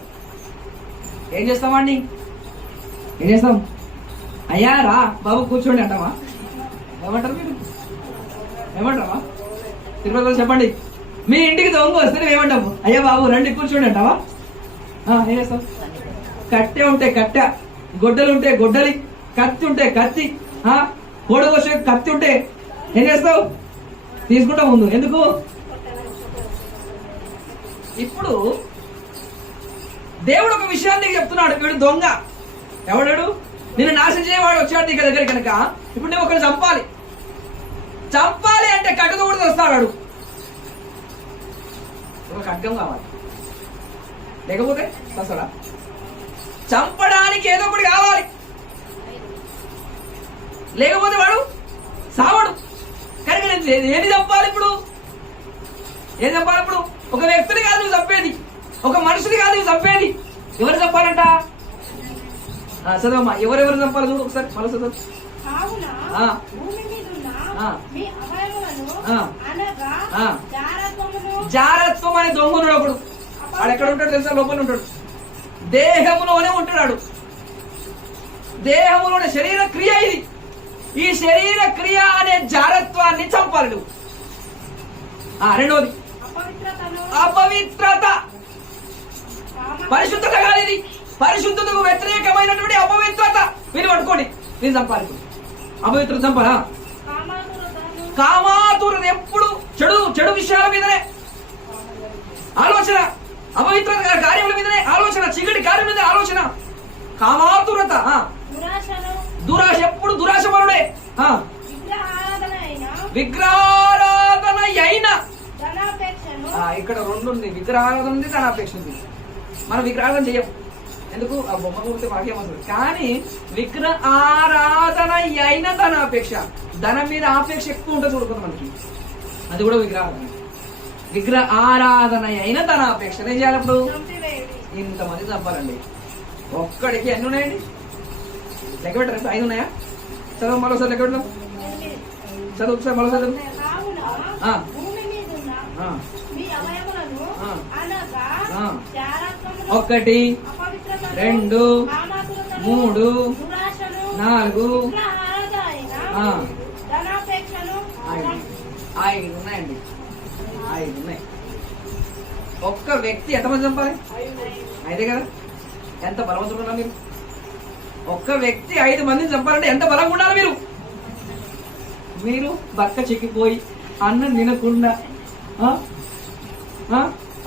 ఏం చేస్తాం వాడిని? ఏం చేస్తాం? అయ్యా రా బాబు కూర్చోండి అంటావా? ఏమంటారు మీరు? ఏమంటావా? తిరుపతిలో చెప్పండి, మీ ఇంటికి దొంగ వస్తే నువ్వు ఏమంటావు? అయ్యా బాబు రండి కూర్చోండి అంటావా? ఏం చేస్తావు? కట్టె ఉంటే కట్టె, గొడ్డలు ఉంటే గొడ్డలి, కత్తి ఉంటే కత్తి, కోడగోసే కత్తి ఉంటే ఏం చేస్తావు? తీసుకుంటావు ముందు. ఎందుకు? ఇప్పుడు దేవుడు ఒక విషయాన్ని చెప్తున్నాడు. వీడు దొంగ. ఎవడాడు? నిన్ను నాశనం చేయవాడు వచ్చాడు నీ దగ్గర కనుక ఇప్పుడు నువ్వు ఒకరు చంపాలి. చంపాలి అంటే కట్టుతో కూడా వస్తాడు. ఒక ఖడ్గం కావాలి, లేకపోతే వస్తాడా? చంపడానికి ఏదో ఒకటి కావాలి, లేకపోతే వాడు సావడు. కనుక ఏది చంపాలి? ఇప్పుడు ఏది చంపాలి? ఇప్పుడు ఒక వ్యక్తిని కాదు నువ్వు చంపేది, ఒక మనిషిని కాదు నువ్వు చంపేది. ఎవరు చంపాలంట? చదవమ్మా, ఎవరెవరు చంపాలి చూడు ఒకసారి. మళ్ళీ చదువు. జారత్వం అనే దొంగనుడు ఒకడు. వాడు ఎక్కడ ఉంటాడు తెలుసా? లోపల ఉంటాడు, దేహములోనే ఉంటున్నాడు. దేహములోనే శరీర క్రియ ఇది. ఈ శరీర క్రియ అనే జారత్వాన్ని చంపాలి నువ్వు. రెండవది అపవిత్రత. పరిశుద్ధత కాదు ఇది, పరిశుద్ధతకు వ్యతిరేకమైనటువంటి అపవిత్రత. మీరు పట్టుకోండి, మీరు చంపాలి. అపవిత్రత చంపాలా? కామాతురత. ఎప్పుడు చెడు చెడు విషయాల మీదనే ఆలోచన. అపవిత్ర కార్యముల మీదనే ఆలోచన, చీకటి కార్యం మీద ఆలోచన, కామాతురత, దురాశ, ఎప్పుడు దురాశపరుడే, విగ్రహారాధన అయిన, ఇక్కడ రెండు ఉంది, విగ్రహారాధన ఉంది, ధనాపేక్ష ఉంది. మనం విగ్రహారాధన చేయం, ఎందుకు? ఆ బొమ్మ గురించి మాకేమవుతుంది. కానీ విగ్రహ ఆరాధన అయిన ధనాపేక్ష, ధనం మీద ఆపేక్ష ఎక్కువ ఉంటుంది చూడుకుంది మనకి, అది కూడా విగ్రహారాధన. విగ్రహ ఆరాధన అయిన ధనాపేక్ష ఏం చేయాలి? ఇప్పుడు ఇంతమంది చంపాలండి. ఒక్కడికి ఎన్ని ఉన్నాయండి? లెక్క పెట్టారు. 5 ఉన్నాయా? చదువు మరోసారి లెక్క పెట్టాం. చదువు ఒకసారి మరోసారి. ఒకటి, 2, 3, 4, 5 ఉన్నాయండి. 5 ఉన్నాయి. ఒక్క వ్యక్తి ఎంతమంది చంపాలి? 5 కదా. ఎంత బలవంతులు ఉన్నారు మీరు? ఒక్క వ్యక్తి 5 మందిని చంపాలంటే ఎంత బలంగా ఉండాలి మీరు? మీరు బక్క చిక్కిపోయి అన్నం తినకుండా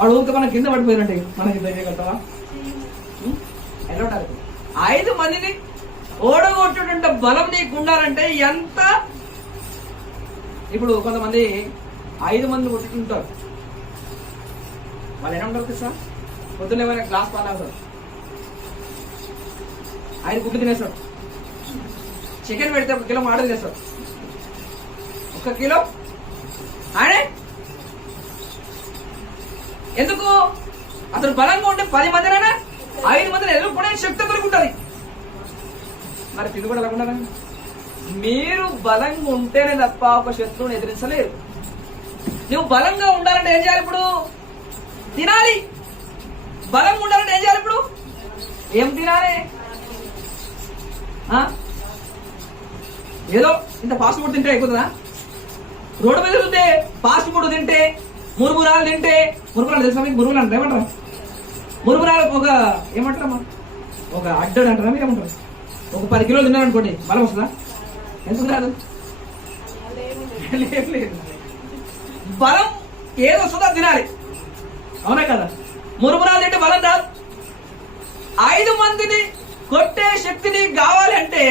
అడుగుతా మన కింద పడిపోయినట్టే మనకి దగ్గర కట్టవా? ఎలా ఉండాలి? 5 మందిని ఓడగొట్టేట బలం నీకు ఉండాలంటే ఎంత? ఇప్పుడు కొంతమంది 5 మందిని కొట్టుకుంటారు. వాళ్ళు ఎలా ఉంటారు తెలుసా? పొద్దున్న ఏమైనా గ్లాస్ పాలు 5 గుడ్డు తినేస్తాడు. చికెన్ పెడితే 1 కిలో మాట తినేస్తాడు. 1 కిలో ఆయనే. ఎందుకు? అతను బలంగా ఉంటే 10 మందినైనా 5 మందిని ఎదుర్కొనే శక్తి దొరుకుంటుంది. మరి తిని కూడా లేకుండా మీరు బలంగా ఉంటేనే తప్ప ఒక శత్రువుని ఎదిరించలేరు. నువ్వు బలంగా ఉండాలంటే ఏం చేయాలి? ఇప్పుడు తినాలి. బలంగా ఉండాలంటే ఏం చేయాలి? ఇప్పుడు ఏం తినాలి? ఏదో ఇంత ఫాస్ట్ ఫుడ్ తింటే అయిపోతుందా? రోడ్డు మీద తింటే ఫాస్ట్ ఫుడ్ తింటే, మురుగురాలు తింటే, మురుగురాలు తెలుసా మీకు? మురుగులు అంటారు, ఏమంటారు? మురుగురాలు ఒక ఏమంటారమ్మా, ఒక అడ్డడు అంటారా మీరు? ఏమంటారు? ఒక 10 కిలోలు తిన్నారనుకోండి, బలం వస్తుందా? ఎందుకు రాదు? లేదు. బలం ఏదో వస్తుందో తినాలి, అవునా కదా? మురుగురాలు తింటే బలం రాదు. 5 మందిని కొట్టే శక్తిని కావాలి అంటే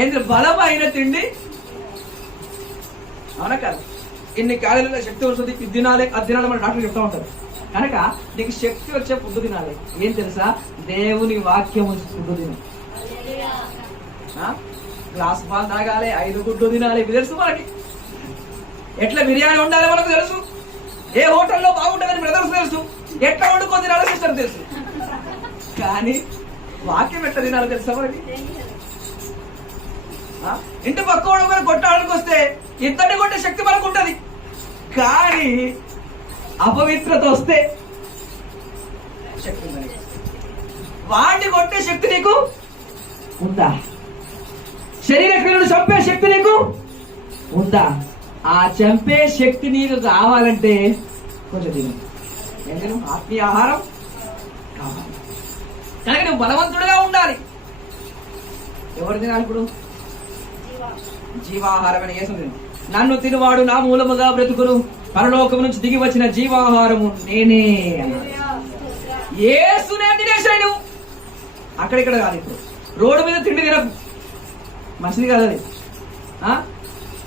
ఏంటి? బలమైన తిండి, అవునా కదా? ఇన్ని క్యాలరీల శక్తి వస్తుంది, ఇది తినాలి, అది తినాలి మన డాక్టర్ చెప్తా ఉంటారు. కనుక నీకు శక్తి వచ్చే ఫుడ్ తినాలి. ఏం తెలుసా? దేవుని వాక్యం ఫుడ్ తినాలి. గ్లాస్ పాలు తాగాలి, 5 గుడ్లు తినాలి. ఇది తెలుసు మనకి. ఎట్లా బిర్యానీ ఉండాలి మనకు తెలుసు. ఏ హోటల్లో బాగుంటుందని బ్రదర్స్ తెలుసు. ఎట్లా వండుకొని తినాలో సిస్టర్ తెలుసు. కానీ వాక్యం ఎట్లా తినాలో తెలుసా మనకి? ఇంటి పక్క కొట్టాడానికి వస్తే ఇద్దరిని కొట్టే శక్తి మనకు ఉంటది. కానీ అపవిత్రత వస్తే శక్తి ఉందని, వాడిని కొట్టే శక్తి నీకు ఉందా? శరీర క్రియలను చంపే శక్తి నీకు ఉందా? ఆ చంపే శక్తి నీకు కావాలంటే కొంచెం తిను. ఆత్మీయ ఆహారం కావాలి. కనుక నువ్వు బలవంతుడుగా ఉండాలి. ఎవరు తినాలి ఇప్పుడు? జీవాహారమైన యేసు తిను. నన్ను తినువాడు నా మూలముగా బ్రతుకును, పరలోకం నుంచి దిగి వచ్చిన జీవాహారము నేనే అన్నాడు. యేసునే తినేసాడు నువ్వు. అక్కడిక్కడ కాదు. ఇప్పుడు రోడ్డు మీద తిండి తినకు, మంచిది కాదు అది.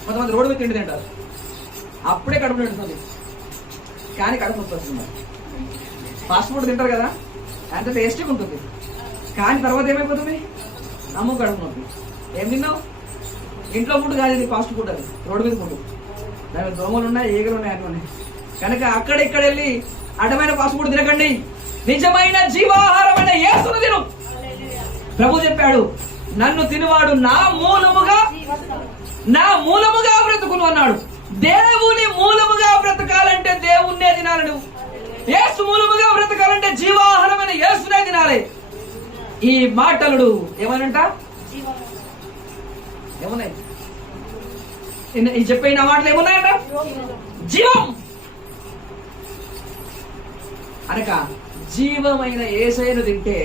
కొంతమంది రోడ్డు మీద తిండి తింటారు, అప్పుడే కడుపు నిండుతుంది, కానీ కడుపు నొప్పి వస్తుంది. ఫాస్ట్ ఫుడ్ తింటారు కదా, అంత టేస్టీగా ఉంటుంది, కానీ తర్వాత ఏమైపోతుంది? నమ్ము కడుపు నొప్పి. ఏం తిన్నావు? ఇంట్లో ఫుడ్ కాదు ఇది, ఫాస్ట్ ఫుడ్. అది రోడ్డు మీద ఫుడ్. దాని దోమలు ఉన్నాయి, ఈగలు ఉన్నాయి, అన్నీ ఉన్నాయి. కనుక అక్కడిక్కడ వెళ్ళి అడ్డమైన ఫాస్ట్ ఫుడ్ తినకండి. నిజమైన జీవాహారమైన యేసును తిను. ప్రభు చెప్పాడు, నన్ను తినువాడు నా మూలముగా బ్రతుకును అన్నాడు. దేవుని మూలముగా బ్రతకాలంటే దేవుణ్ణే తినాలి. నువ్వు యేసు మూలముగా బ్రతకాలంటే జీవాహారమైన యేసునే తినాలి. ఈ మాటలు ఏమనంట? ఏమున్నాయి? ఈ చెప్పిన మాటలు ఏమున్నాయంట? జీవం. అనక జీవమైన యేసయ్యను తింటే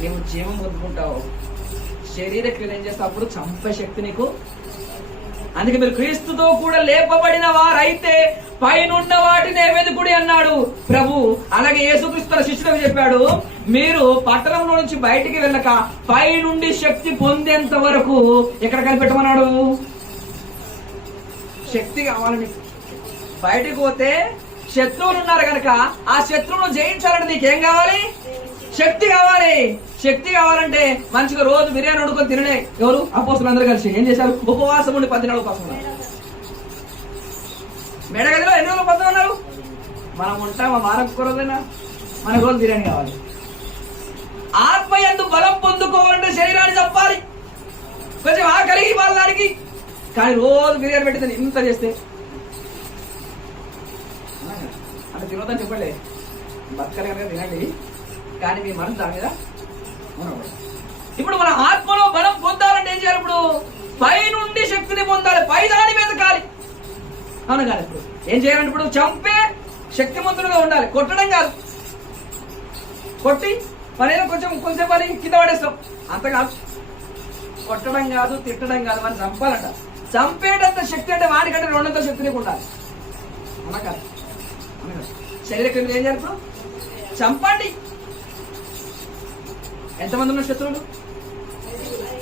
నీవు జీవం పొందుకుంటావు. శరీర క్రియ ఏం చేస్తావు? అప్పుడు చంపే శక్తి నీకు అందుకే మీరు క్రీస్తుతో కూడా లేపబడిన వారైతే పైనున్న వాటినే వెతుకుడి అన్నాడు ప్రభు. అలాగే యేసుక్రీస్తు శిష్యులకు చెప్పాడు, మీరు పట్టణంలో నుంచి బయటికి వెళ్ళక పై నుండి శక్తి పొందేంత వరకు ఎక్కడ కనిపెట్టమన్నాడు? శక్తి కావాలని. బయటికి పోతే శత్రువులు ఉన్నారు కనుక ఆ శత్రువును జయించాలంటే నీకేం కావాలి? శక్తి కావాలి. శక్తి కావాలంటే మంచిగా రోజు బిర్యానీ వండుకొని తినడే ఎవరు? అపోస్తులు అందరూ కలిసి ఏం చేశారు? ఉపవాసం ఉండి 10 నెలలు ఉపవాసం ఉన్నారు. మేడగదిలో ఎన్ని రోజులు ఉపవాసం ఉన్నారు? మనం ఉంటాం వారం రోజైనా, మనకు రోజు బిర్యానీ కావాలి. ఆత్మ యందు బలం పొందుకోవాలంటే శరీరాన్ని చంపాలి, కొంచెం ఆకలి ఇవ్వాలి దానికి. కానీ రోజు బిర్యానీ పెట్టి ఇంత చేస్తే అంటే తినొద్దని చెప్పండి, బతకలే కనుక తినండి, కానీ మీ మనసు దాని మీద ఉండకూడదు. ఇప్పుడు మన ఆత్మలో బలం పొందాలంటే ఏం చేయాలి? ఇప్పుడు పై నుండి శక్తిని పొందాలి, పై దాని మీద కాలి. అవును కాదు. ఇప్పుడు ఏం చేయాలంటే ఇప్పుడు చంపే శక్తిమంతులుగా ఉండాలి, కొట్టడం కాదు. కొట్టి పనేదో కొంచెం పని కింద పడేస్తాం, అంత కాదు. కొట్టడం కాదు, తిట్టడం కాదు, మనం చంపాలంట. చంపేటంత శక్తి అంటే వాడికంటే 200 శక్తి నీకు ఉండాలి. అలా కాదు. శరీర క్రిమిని ఏం చేయాలి? ఇప్పుడు చంపండి. ఎంతమంది ఉన్నారు శత్రువులు?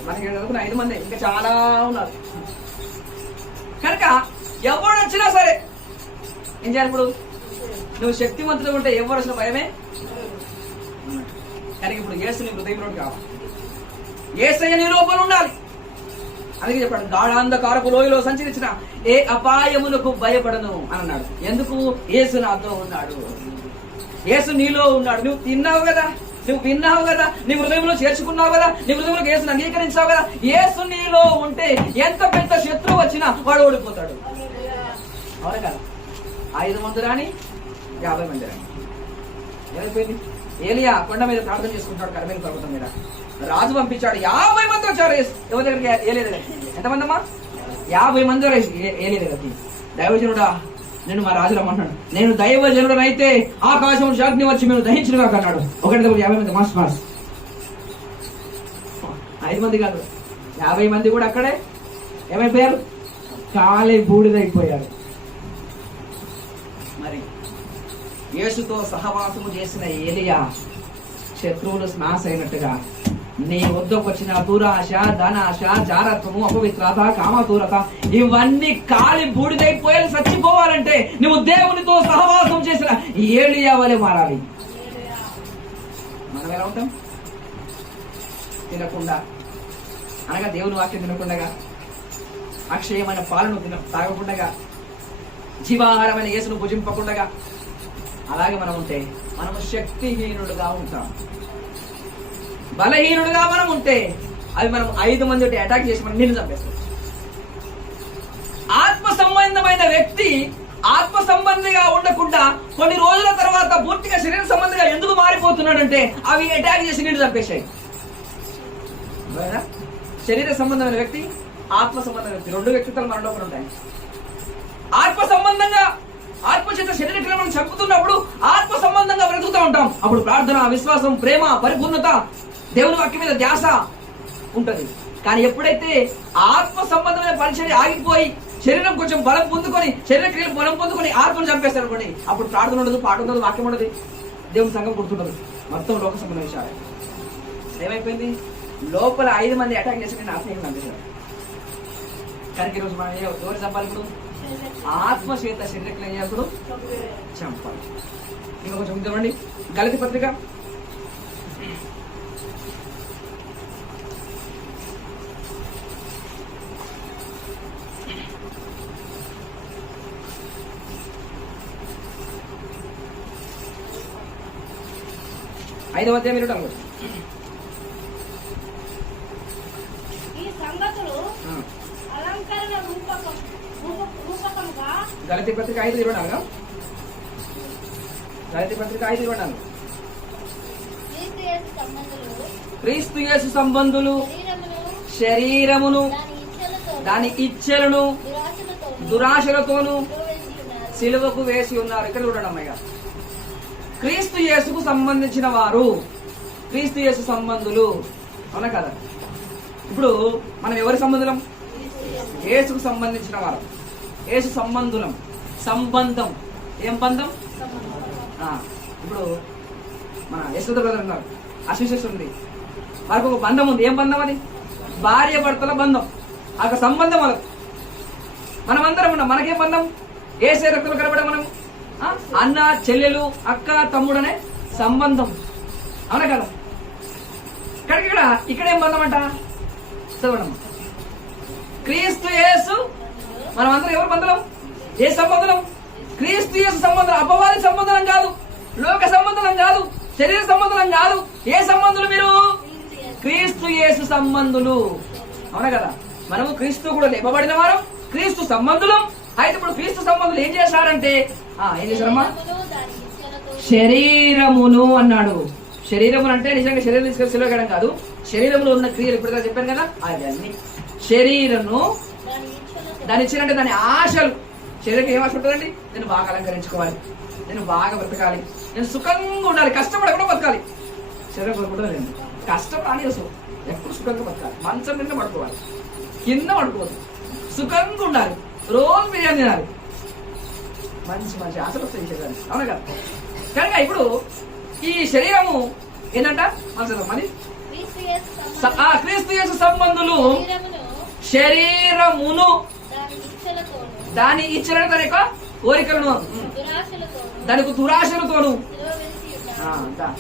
మనకి చదువుకున్న 5 మంది, ఇంకా చాలా ఉన్నారు. కనుక ఎవరు వచ్చినా సరే ఏం చేయాలి? ఇప్పుడు నువ్వు శక్తివంతుడు ఉంటే ఎవరు వచ్చిన భయమే. కనుక ఇప్పుడు యేసు నీ హృదయంలో కావాలి, యేసయ్య నీ లోపల ఉండాలి. అందుకే చెప్పాడు, గాఢాంధకారపు లోయలో సంచరించిన ఏ అపాయములకు భయపడను అని అన్నాడు. ఎందుకు? యేసు నాతో ఉన్నాడు, యేసు నీలో ఉన్నాడు. నువ్వు తిన్నావు కదా, నువ్వు విన్నావు కదా, నీ హృదయంలో చేర్చుకున్నావు కదా, నీ హృదయంలో యేసుని అంగీకరించావు కదా. యేసు నీలో ఉంటే ఎంత పెద్ద శత్రువు వచ్చినా వాడు ఓడిపోతాడు. అవునా కదా? 5 మంది రాని 50 మంది రాని ఏమైపోయింది? ఏలియా కొండ మీద ప్రార్థన చేసుకుంటాడు, కర్మేలు పర్వతం మీద. రాజు పంపించాడు, 50 మంది వచ్చారు ఎవరి దగ్గరికి? ఏలియా దగ్గరికి. ఎంతమంది అమ్మా? 50 మంది ఏలియా దగ్గరికి. దైవజనుడా, నేను మా రాజు రమ్మంటున్నాడు. నేను దైవజనుడనైతే ఆకాశం అగ్ని వచ్చి మేము దహించుగా అన్నాడు. 50 మంది మాస్ 5 మంది కాదు, 50 మంది కూడా అక్కడే ఏమైపోయారు? కాలి బూడిదైపోయారు. మరి యేసుతో సహవాసము చేసిన ఏలియా శత్రువులు నాశ అయినట్టుగా నీ వద్దకు వచ్చిన దురాశ, ధనాశ, జారత్వము, అపవిత్రత, కామతూరత ఇవన్నీ కాలి బూడిదైపోయాలి. చచ్చిపోవాలంటే నువ్వు దేవునితో సహవాసం చేసిన ఏలియా వలె మారాలి. మనం ఎలా ఉంటాం? తినకుండా, అనగా దేవుని వాక్యం తినకుండా, అక్షయమైన పాలను తాగకుండా, జీవాహారమైన యేసును భుజింపకుండా అలాగే మనం ఉంటే మనము శక్తిహీనుడుగా ఉంటాం, బలహీనుడుగా మనం ఉంటే అవి మనం 5 మంది అటాక్ చేసి మనం నిన్ను చంపేస్తాం. ఆత్మ సంబంధమైన వ్యక్తి ఆత్మ సంబంధిగా ఉండకుండా కొన్ని రోజుల తర్వాత పూర్తిగా శరీర సంబంధిగా ఎందుకు మారిపోతున్నాడంటే అవి అటాక్ చేసి నిన్ను చంపేశాయి. శరీర సంబంధమైన వ్యక్తి, ఆత్మ సంబంధమైన వ్యక్తి, 2 వ్యక్తిత్వాలు మన లోపల ఉంటాయి. ఆత్మ సంబంధంగా ఆత్మచేత శరీర క్రియలను చంపుతున్నప్పుడు ఆత్మ సంబంధంగా బ్రతుకుతూ ఉంటాం. అప్పుడు ప్రార్థన, విశ్వాసం, ప్రేమ, పరిపూర్ణత, దేవుని వాక్యం మీద ధ్యాస ఉంటది. కానీ ఎప్పుడైతే ఆత్మ సంబంధమైన పరిచర్య ఆగిపోయి శరీరం కొంచెం బలం పొందుకొని, శరీర క్రియలు బలం పొందుకొని ఆత్మను చంపేస్తారు అనుకోండి, అప్పుడు ప్రార్థన ఉండదు, పాట ఉండదు, వాక్యం ఉండదు, దేవుని సంఘం గుర్తుండదు, మొత్తం లోక సంబంధ విషయాలు. ఏమైపోయింది? లోపల 5 మంది అటాక్ చేసి నేను ఆత్మీయంగా చంపేశారు. కనుక ఈరోజు మనం ఎవరు చంపాలి? ఇప్పుడు ఆత్మ చేత శరీర క్రియ చేయాలి, చంపాలి. ఇంకా కొంచెం చూడండి, గలతీ పత్రిక 5వ అధ్యాయం 20వ వచనం. గలతీ పత్రిక 5:24. గలతీ పత్రిక 5:24. క్రీస్తు యేసు సంబంధులు శరీరమును దాని ఇచ్ఛలను దురాశలతోనూ సిలువకు వేసి ఉన్నారు. ఇక్కడ చూడండి అమ్మాయి, క్రీస్తు యేసుకు సంబంధించిన వారు, క్రీస్తు యేసు సంబంధులు. అవునా కదా? ఇప్పుడు మనం ఎవరి సంబంధులం? యేసుకు సంబంధించిన వారు, యేసు సంబంధులం. సంబంధం ఏం బంధం? ఇప్పుడు మన యశోద బ్రదర్ ఉన్నారు, అసోసియేషన్ ఉంది, వారికి ఒక బంధం ఉంది. ఏం బంధం అది? భార్య భర్తల బంధం. ఆ సంబంధం వాళ్ళకు. మనమందరం ఉన్నాం, మనకేం బంధం? ఏసే రక్తంలో కనబడే మనం అన్న చెల్లెలు అక్క తమ్ముడు అనే సంబంధం. అవునా కదా? ఇక్కడేం బంధం అంట? చదవడం. క్రీస్తు యేసు, మనమందరం ఎవరు బంధం? ఏ సంబంధం? క్రీస్తు యేసు సంబంధం. అపవాది సంబంధం కాదు, లోక సంబంధం కాదు, శరీర సంబంధం కాదు. ఏ సంబంధులు మీరు? క్రీస్తు యేసు సంబంధులు. అవునా కదా? మనము క్రీస్తు కూడా లేపబడిన వారు, క్రీస్తు సంబంధులం. అయితే ఇప్పుడు క్రీస్తు సంబంధులు ఏం చేశారంటే ఏం చేశారమ్మా? శరీరమును అన్నాడు. శరీరమును అంటే నిజంగా శరీరం తీసుకొని సిలువగడం కాదు, శరీరంలో ఉన్న క్రియలు ఇప్పుడు చెప్పాను కదా అవన్నీ. శరీరము దాని ఇచ్చినంటే దాని ఆశలు. శరీరం ఏం ఆశ ఉంటుందండి? నేను బాగా అలంకరించుకోవాలి, నేను బాగా బ్రతకాలి, నేను సుఖంగా ఉండాలి, కష్టపడకుండా బతకాలి. శరీరం కోరుకుంటుంది కష్టం రాని ఎప్పుడు సుఖంగా బతకాలి. మంచం మీద పడుకోవాలి, కింద పడుకోవాలి, సుఖంగా ఉండాలి, రోజు బిర్యానీ తినాలి, మంచి మంచి ఆశలు వస్తాయి శరీరానికి. అవునా కదా? కనుక ఇప్పుడు ఈ శరీరము ఏంటంట? మరి క్రీస్తు యేసు సంబంధులు శరీరమును దాని ఇచ్చలను, దాని యొక్క కోరికలను, దానికి దురాశలతోను,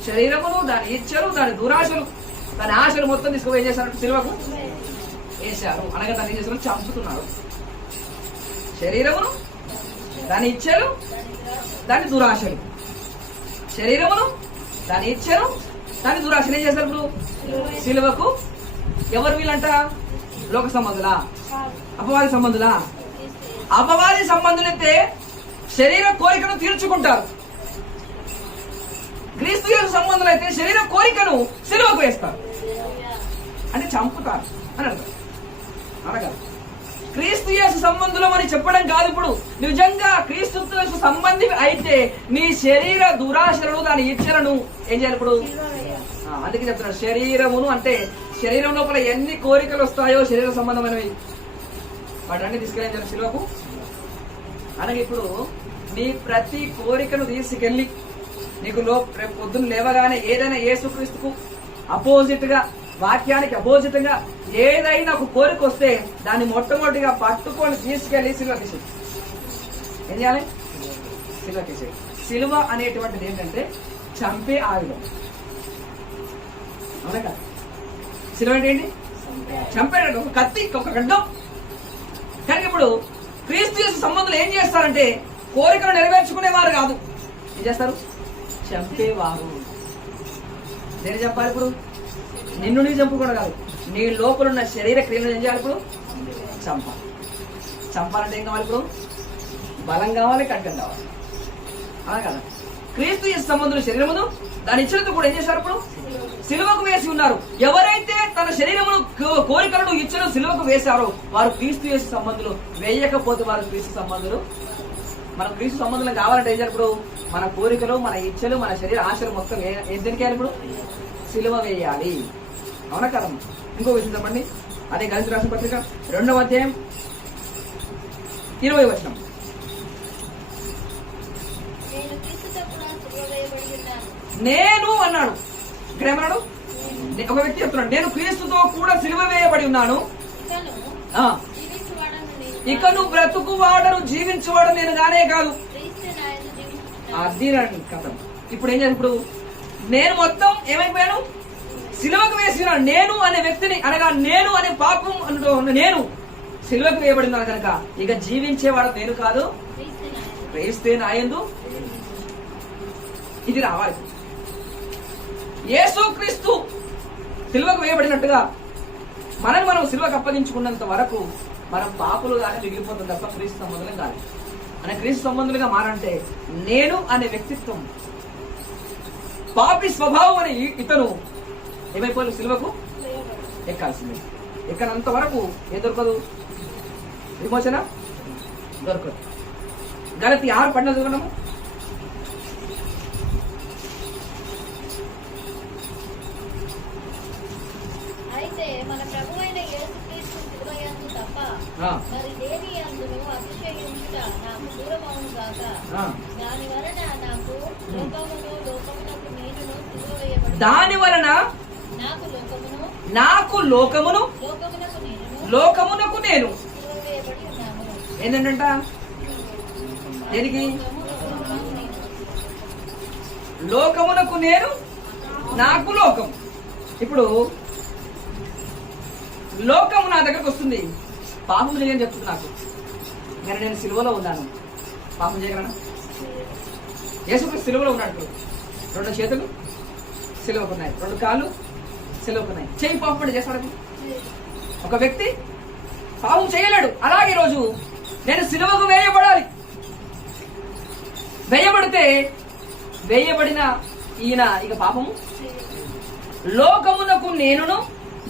శరీరమును దాని ఇచ్చలు, దాని దురాశలు, దాని ఆశలు మొత్తం తీసుకుని ఏం చేశారు? సిలువకు వేశారు. అనగా దాన్ని ఏం చేశారు? చంపుతున్నారు. శరీరమును దాని ఇచ్చలు, దాని దురాశలు. శరీరమును దాని ఇచ్చలు, దాని దురాశలు ఏం చేశారు? ఇప్పుడు సిలువకు. ఎవరు వీళ్ళంట? లోక సంబంధులా? అపవాది సంబంధులా? అపవాది సంబంధులైతే శరీర కోరికను తీర్చుకుంటారు. క్రీస్తు యేసు సంబంధులు అయితే శరీర కోరికను సిలువకు వేస్తారు, అంటే చంపుతారు అని అర్థం. అనగా క్రీస్తు యేసు సంబంధులం అని చెప్పడం కాదు. ఇప్పుడు నిజంగా క్రీస్తు యేసు సంబంధి అయితే నీ శరీర దురాశలను, దాని ఇచ్చలను ఏం చేయాలి? ఇప్పుడు అందుకే చెప్తున్నాడు శరీరమును అంటే శరీరం లోపల ఎన్ని కోరికలు వస్తాయో శరీర సంబంధమైనవి వాటన్ని తీసుకెళ్ళి సిలువకు. అనగా ఇప్పుడు నీ ప్రతి కోరికను తీసుకెళ్లి నీకు రేపు పొద్దున్న లేవగానే ఏదైనా యేసుక్రీస్తుకు అపోజిట్ గా, వాక్యానికి అపోజిట్ గా ఏదైనా ఒక కోరిక వస్తే దాన్ని మొట్టమొదటిగా పట్టుకొని తీసుకెళ్లి సిలువకేసి ఏం చేయాలి? సిలువకేసి. సిలువ అనేటువంటిది ఏంటంటే చంపే ఆయుధం. అవునా కదా? సిలువ అంటే ఏంటి? చంపేటట్టు ఒక కత్తి, ఒక గడ్డం. కానీ ఇప్పుడు క్రీస్తు యేసు సంబంధులు ఏం చేస్తారంటే కోరికలు నెరవేర్చుకునేవారు కాదు, ఏం చేస్తారు? చంపేవారు. నేను చెప్పాలి ఇప్పుడు నిన్ను నీ చంపుకోవడం కాదు, నీ లోపల ఉన్న శరీర క్రియలను ఏం చేయాలి? ఇప్పుడు చంపాలి. చంపాలంటే ఏం కావాలి? ఇప్పుడు బలం కావాలి, ఖడ్గం కావాలి. అలా కదా? క్రీస్తు యేసు సంబంధులు శరీరమును దాని ఇచ్చలతో కూడా ఏం చేశారు? ఇప్పుడు సిలువకు వేసి ఉన్నారు. ఎవరైతే తన శరీరమును కోరికలను ఇచ్చను సిలువకు వేశారో వారు క్రీస్తు యేసు సంబంధులు. వేయకపోతే వారు క్రీస్తు సంబంధులు. మనం క్రీస్తు సంబంధులు కావాలంటే ఏం చేయాలి? ఇప్పుడు మన కోరికలు, మన ఇచ్చలు, మన శరీర ఆశలు మొత్తం ఏం దొరికారు? ఇప్పుడు సిలువ వేయాలి. అవునా కదా? ఇంకో విషయం చెప్పండి. అదే గళిత రాసిన పత్రిక 2వ అధ్యాయం 20వ వచనం. నేను అన్నాడు. ఇక్కడ ఏమన్నాడు? ఒక వ్యక్తి చెప్తున్నాడు, నేను క్రీస్తుతో కూడా సిలువ వేయబడి ఉన్నాను, ఇక నువ్వు బ్రతుకువాడను జీవించువాడు నేను గానే కాదు. అది కథం. ఇప్పుడు ఏం చేయాలి? ఇప్పుడు నేను మొత్తం ఏమైపోయాను? సిలువకు వేసినాను. నేను అనే వ్యక్తిని, అనగా నేను అనే పాపం నేను సిలువకు వేయబడినాను కనుక ఇక జీవించేవాడు నేను కాదు, క్రీస్తే నాయందు. ఇది రావాలి. యేసుక్రీస్తు సిలువకు వేయబడినట్టుగా మనం సిలువకు అప్పగించుకున్నంత వరకు మనం పాపులుగానే మిగిలిపోతాం తప్ప క్రీస్తు సంబంధులు కాదు. అనే క్రీస్తు సంబంధులుగా మారంటే నేను అనే వ్యక్తిత్వం, పాపి స్వభావం అనే ఇతను ఏమైపోయి సిలువకు ఎక్కాల్సిందే. ఎక్కనంత వరకు ఏం దొరకదు? విమోచన దొరకదు. గలతీ 6:12 చదవడము. అయితే మన ప్రభువైన యేసుక్రీస్తు సిలువ యందు తప్ప మరి దేని అందును అతిశయించుట నాకు దూరమవును గాక. దాని వలన నాకు లోకమునకు నేనును సిలువ వేయబడి దాని వలన నాకు లోకమును లోకమునకు నేను సిలువ వేయబడి ఉన్నాను. ఏంటంట దేనికి? లోకమునకు నేను, నాకు లోకం. ఇప్పుడు లోకము నా దగ్గరకు వస్తుంది, పాపం చేయని చెప్తుంది నాకు, కానీ నేను సిలువలో ఉన్నాను. పాపం చేయగలనా? యేసుక్రీస్తు సిలువలో ఉన్నాడు. 2 చేతులు సిలువకున్నాయి, 2 కాళ్ళు సిలువకున్నాయి. చేయి పాపం చేస్తాడు ఒక వ్యక్తి? పాపం చేయలేడు. అలాగే రోజు నేను సిలువకు వేయబడాలి. వేయబడితే వేయబడిన ఈయన ఇక పాపము లోకమునకు నేనును,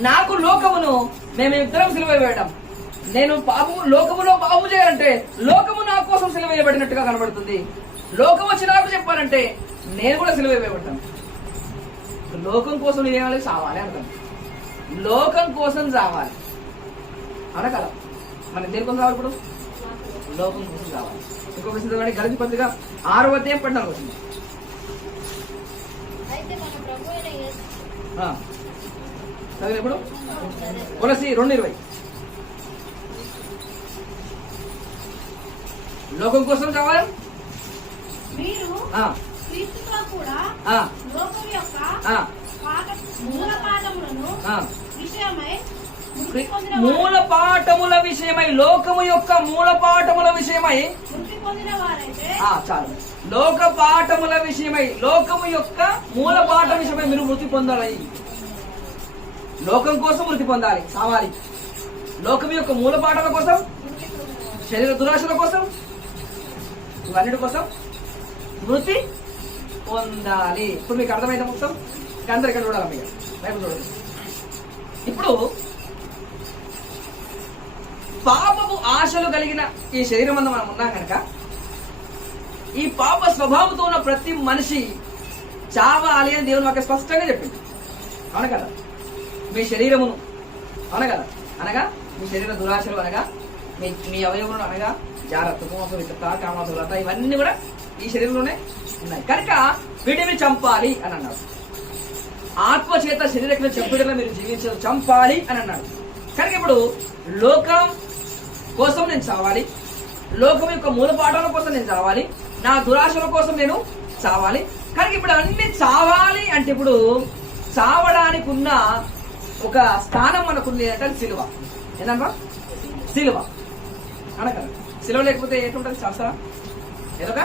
నాకు లోకమును, మేమిద్దరం సిలువ వేయడం. నేను పాపము లోకములో పాపము చేయాలంటే లోకము నా కోసం సిలువ వేయబడినట్టుగా కనబడుతుంది. లోకం వచ్చి నాకు చెప్పాలంటే నేను కూడా సిలువ వేయబడతాను. లోకం కోసం ఏమాలి? సావాలి అంటాం. లోకం కోసం సావాలి అనగల. మన దేని కోసం రావాలి? ఇప్పుడు లోకం కోసం రావాలి. ఇంకొక విషయం గలతీ పత్రిక 6వ అధ్యాయం 14వ వచనం. చదివినప్పుడు కొలసి 2:20. లోకం కోసం కావాలి. మీరు క్రీస్తుతో కూడా లోకం యొక్క మూల పాఠములను విషయమై మూల పాఠముల విషయమై, లోకము యొక్క మూల పాఠముల విషయమై మృతి పొందిన వారైతే చాలు. లోక పాఠముల విషయమై, లోకము యొక్క మూల పాఠం విషయమై మీరు మృతి పొందాలి. లోకం కోసం మృతి పొందాలి, సావాలి. లోకం యొక్క మూల పాఠాల కోసం, శరీర దురాశల కోసం, ఇవన్నిటి కోసం మృతి పొందాలి. ఇప్పుడు మీకు అర్థమైందా? మొత్తం అందరు ఇక్కడ చూడాలి, మీరు బైబిల్ చూడండి. ఇప్పుడు పాపపు ఆశలు కలిగిన ఈ శరీరం అంతా మనం ఉన్నాం కనుక ఈ పాప స్వభావంతో ఉన్న ప్రతి మనిషి చావాలి అని దేవుని వాక్యం స్పష్టంగా చెప్పింది. అవును కదా? మీ శరీరమును అవును కదా, అనగా మీ శరీర దురాశలు అనగా మీ అవయవములు అనగా జాగ్రత్త, పవిత్రత, కామతులత, ఇవన్నీ కూడా ఈ శరీరంలోనే ఉన్నాయి కనుక వీటిని చంపాలి అని అన్నాడు. ఆత్మ చేత శరీరం చంపడంలో మీరు జీవించదు, చంపాలి అని అన్నాడు. కనుక ఇప్పుడు లోకం కోసం నేను చావాలి, లోకం యొక్క మూల పాఠాల కోసం నేను చావాలి, నా దురాశల కోసం నేను చావాలి. కనుక ఇప్పుడు అన్ని చావాలి అంటే ఇప్పుడు చావడానికి ఉన్న ఒక స్థానం మనకుంది అంటే సిలువ. ఏంటన్నా? సిలువ అనగా సిలువ లేకపోతే ఏంటుంటుంది? శాస్త్రం ఏదొక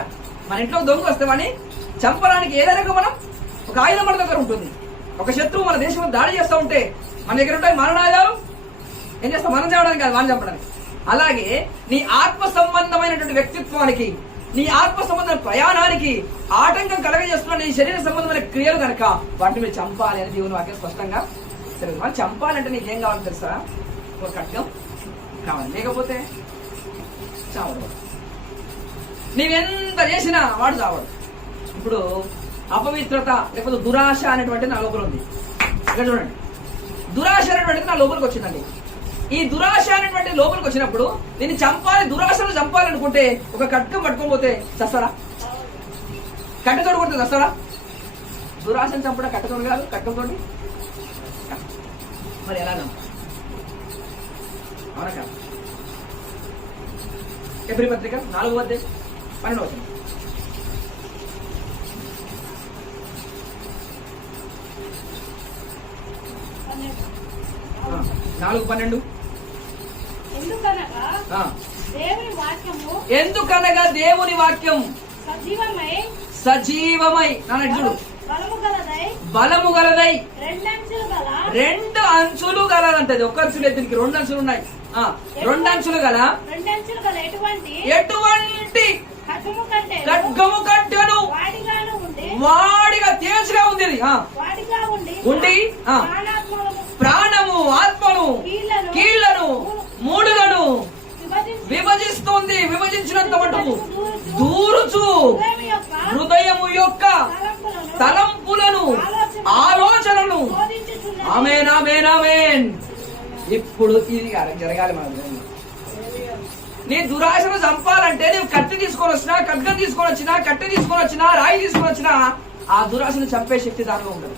మన ఇంట్లో దొంగ వస్తే వాడిని చంపడానికి ఏదైనా మనం ఒక ఆయుధం మన దగ్గర ఉంటుంది. ఒక శత్రువు మన దేశంలో దాడి చేస్తూ ఉంటే మన దగ్గర ఉంటాయి మరణాయుధాలు. ఏం చేస్తాం? మనం చేయడానికి కాదు, వాడిని చంపడానికి. అలాగే నీ ఆత్మ సంబంధమైనటువంటి వ్యక్తిత్వానికి, నీ ఆత్మ సంబంధమైన ప్రయాణానికి ఆటంకం కలగజేస్తున్న నీ శరీర సంబంధమైన క్రియలు కనుక వాటిని మీరు చంపాలి అని దేవుని వాక్యం స్పష్టంగా తెలుసు. వాళ్ళు చంపాలంటే నీకేం కావాలి తెలుసా? ఒక ఖడ్గం కావాలి, లేకపోతే చావడు. నీవెంత చేసినా వాడు చావడు. ఇప్పుడు అపవిత్రత లేకపోతే దురాశ అనేటువంటి నా లోపల ఉంది. ఇక్కడ చూడండి, దురాశ అనేటువంటిది నా లోపలికి వచ్చిందండి. ఈ దురాశ అనేటువంటి లోపలికి వచ్చినప్పుడు దీన్ని చంపాలి, దురాశను చంపాలనుకుంటే ఒక ఖడ్గం పట్టుకొని పోతే చస్తారా? కట్టెతోడు కొడితే చస్తారా? దురాశను చంపడం కట్టెతోడు కాదు, ఖడ్గంతోటి. మరి ఎలా చంపాలి? అవునా కాదు? ఎబ్రీ పత్రిక 4వ అధ్యాయం 12వ వచనం. 4:12. ఎందుకనగా దేవుని వాక్యం సజీవమై చూడు బలము గలదై 2 అంచులు గలదంటది. ఒక అంచు లేదు, దీనికి 2 అంచులు ఉన్నాయి. 2 అంచులు గల ఎటువంటి ఖడ్గము కంటేను వాడిగా తేజగా ఉంది. ఉండి ప్రాణము, ఆత్మను, కీళ్లను, మూడులను విభజిస్తుంది. విభజించినంత మటుకు దూరుచు హృదయము యొక్క తలంపులను, ఆలోచనలను. ఆమేన్, ఆమేన్, ఆమేన్. ఇప్పుడు ఇది జరగాలి మన నీ దురాశను చంపాలంటే నీవు కత్తి తీసుకొని వచ్చినా, ఖడ్గం తీసుకొని వచ్చినా, కట్టె తీసుకొని వచ్చినా, రాయి తీసుకొని వచ్చినా ఆ దురాశను చంపే శక్తి దానిలో ఉండదు.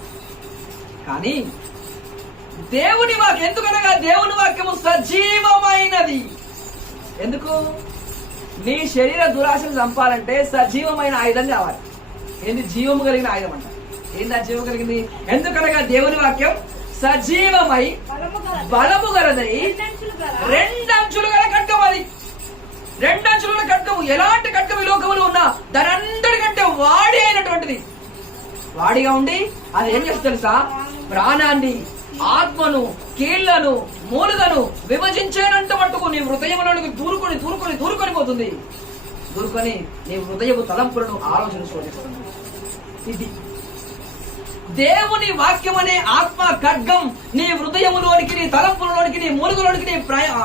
కానీ దేవుని వాక్యం, ఎందుకనగా దేవుని వాక్యము సజీవమైనది. ఎందుకు? నీ శరీర దురాశను చంపాలంటే సజీవమైన ఆయుధం కావాలి. ఏంది? జీవము కలిగిన ఆయుధం అంట. ఏంది ఆ జీవం కలిగింది? ఎందుకనగా దేవుని వాక్యం సజీవమై బలము గలదై రెండంచులు గల ఖడ్గం. అది రెండంచుల ఖడ్గము. ఎలాంటి ఖడ్గం ఈ లోకములో ఉన్నా దాని అందరికంటే వాడి అయినటువంటిది. వాడిగా ఉండి అది ఏం చేస్తుంది తెలుసా? ప్రాణాన్ని, ఆత్మను, కీళ్లను, మూలుగను విభజించేనంత మట్టుకు నీ హృదయంలోనికి దూరుకొని పోతుంది. దూరుకొని నీ హృదయపు తలంపులను ఆలోచన శోధిస్తుంది. ఇది దేవుని వాక్యం అనే ఆత్మ ఖడ్గం నీ హృదయములోనికి, నీ తలంపులలోనికి, నీ మూలుగులోనికి,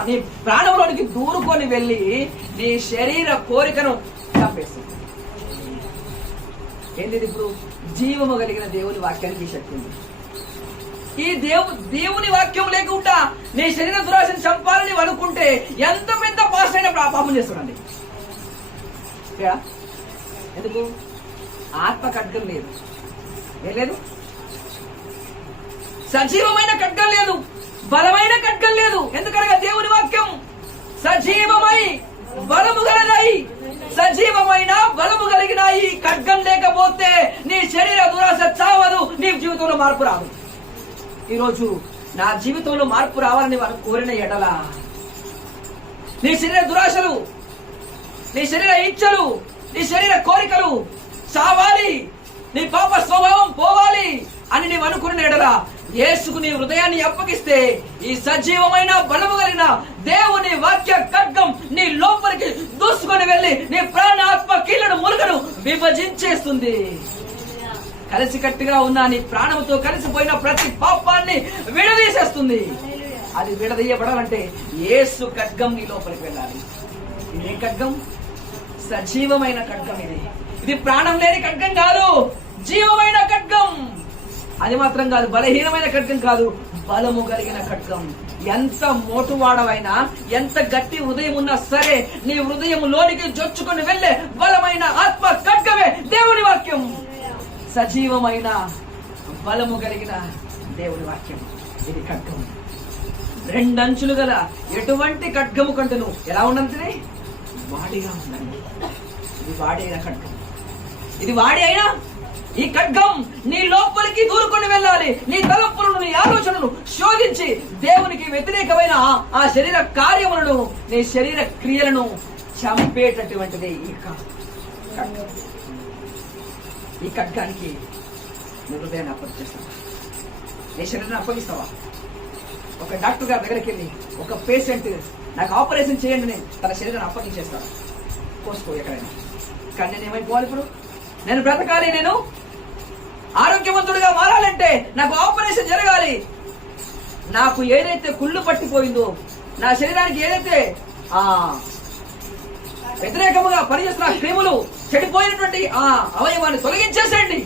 నీ ప్రాణంలోనికి దూరుకొని వెళ్ళి నీ శరీర కోరికను చంపేస్తుంది. ఏంటి? ఇప్పుడు జీవము కలిగిన దేవుని వాక్యానికి శక్తి ఉంది. ఈ దేవుని వాక్యం లేకుండా నీ శరీర దురాశను చంపాలని అనుకుంటే ఎంత పెద్ద పాస్ అయినా పాపం చేస్తున్నాండి. ఎందుకు? ఆత్మ ఖడ్గం లేదు, ఏం లేదు, సజీవమైన ఖడ్గం లేదు, బలమైన ఖడ్గం లేదు. ఎందుకనగా దేవుని వాక్యం సజీవమై బలము గలదై, సజీవమైన బలము కలిగిన ఈ ఖడ్గం లేకపోతే నీ శరీర దురాశ చావదు, నీ జీవితంలో మార్పు రాదు. ఈరోజు నా జీవితంలో మార్పు రావాలని వారు కోరిన ఎడల నీ శరీర దురాశలు, నీ శరీర ఇచ్చలు, నీ శరీర కోరికలు చావాలి, నీ పాప స్వభావం పోవాలి అని నీవు అనుకున్న ఎడల యేసుకు నీ హృదయాన్ని అప్పగిస్తే ఈ సజీవమైన బలము కలిగిన దేవుని వాక్య ఖడ్గం నీ లోపలికి దూసుకొని వెళ్లి నీ ప్రాణ, ఆత్మ, కీళ్లను, మూలుగను విభజించేస్తుంది. కలిసికట్టుగా ఉన్న నీ ప్రాణంతో కలిసిపోయిన ప్రతి పాపాన్ని విడదీసేస్తుంది. అది విడదీయబడాలంటే యేసు ఖడ్గం నీ లోపలికి వెళ్ళాలి. ఇది ఏ ఖడ్గం? సజీవమైన ఖడ్గం. ఇది ప్రాణం లేని ఖడ్గం కాదు, జీవమైన ఖడ్గం. అది మాత్రం కాదు, బలహీనమైన ఖడ్గం కాదు, బలము కలిగిన ఖడ్గం. ఎంత మోటువాడవైనా, ఎంత గట్టి హృదయం ఉన్నా సరే నీ హృదయం లోనికి జొచ్చుకొని వెళ్లే బలమైన ఆత్మ ఖడ్గమే దేవుని వాక్యం. సజీవమైన బలము కలిగిన దేవుని వాక్యం ఇది ఖడ్గం. రెండంచులు గల ఎటువంటి ఖడ్గము కంటను ఎలా ఉన్నంతనే వాడిగా ఉందండి. ఇది వాడి అయిన ఖడ్గం. ఇది వాడి అయినా ఈ ఖడ్గం నీ లోపలికి దూరుకొని వెళ్ళాలి. నీ తలంపులను, నీ ఆలోచనను శోధించి దేవునికి వ్యతిరేకమైన ఆ శరీర కార్యములను, నీ శరీర క్రియలను చంపేటటువంటిది ఈ ఖడ్గం. ఈ ఖడ్గానికి నీ హృదయాన్ని అప్పగిస్తావా? నీ శరీరాన్ని అప్పగిస్తావా? ఒక డాక్టర్ గారి దగ్గరికి వెళ్ళి ఒక పేషెంట్ నాకు ఆపరేషన్ చేయండి నేను తన శరీరాన్ని అప్పగించేస్తాను. కోసుకో ఎక్కడైనా. కానీ నేను ఏమైపోవాలి? ఇప్పుడు నేను బ్రతకాలి, నేను ఆరోగ్యవంతుడిగా మారాలంటే నాకు ఆపరేషన్ జరగాలి. నాకు ఏదైతే కుళ్ళు పట్టిపోయిందో, నా శరీరానికి ఏదైతే వ్యతిరేకముగా పనిచేస్తున్న క్రిములు, చెడిపోయినటువంటి ఆ అవయవాన్ని తొలగించేసేయండి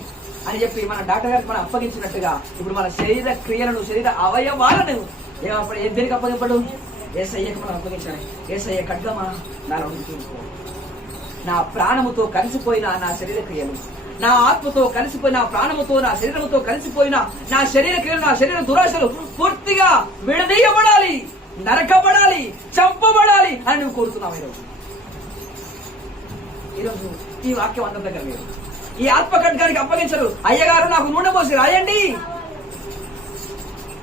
అని చెప్పి మన డాక్టర్ గారికి మనం అప్పగించినట్టుగా ఇప్పుడు మన శరీర క్రియలను, శరీర అవయవాలను దేనికి అప్పగింపడు? యేసయ్యకు మనం అప్పగించాలి. యేసయ్య ఖడ్గమా నాలో చూసుకో. నా ప్రాణముతో కలిసిపోయిన నా శరీర క్రియలు, నా ఆత్మతో కలిసిపోయిన, నా ప్రాణముతో, నా శరీరముతో కలిసిపోయిన నా శరీర క్రియలు, నా శరీర దురాశలు పూర్తిగా విడదీయబడాలి, నరకబడాలి, చంపబడాలి అని నువ్వు కోరుతున్నావు. ఈరోజు ఈ వాక్యం అందరి దగ్గర లేదు. ఈ ఆత్మ ఖడ్గానికి అప్పగించరు. అయ్యగారు నాకు నూనె పోసి రాయండి,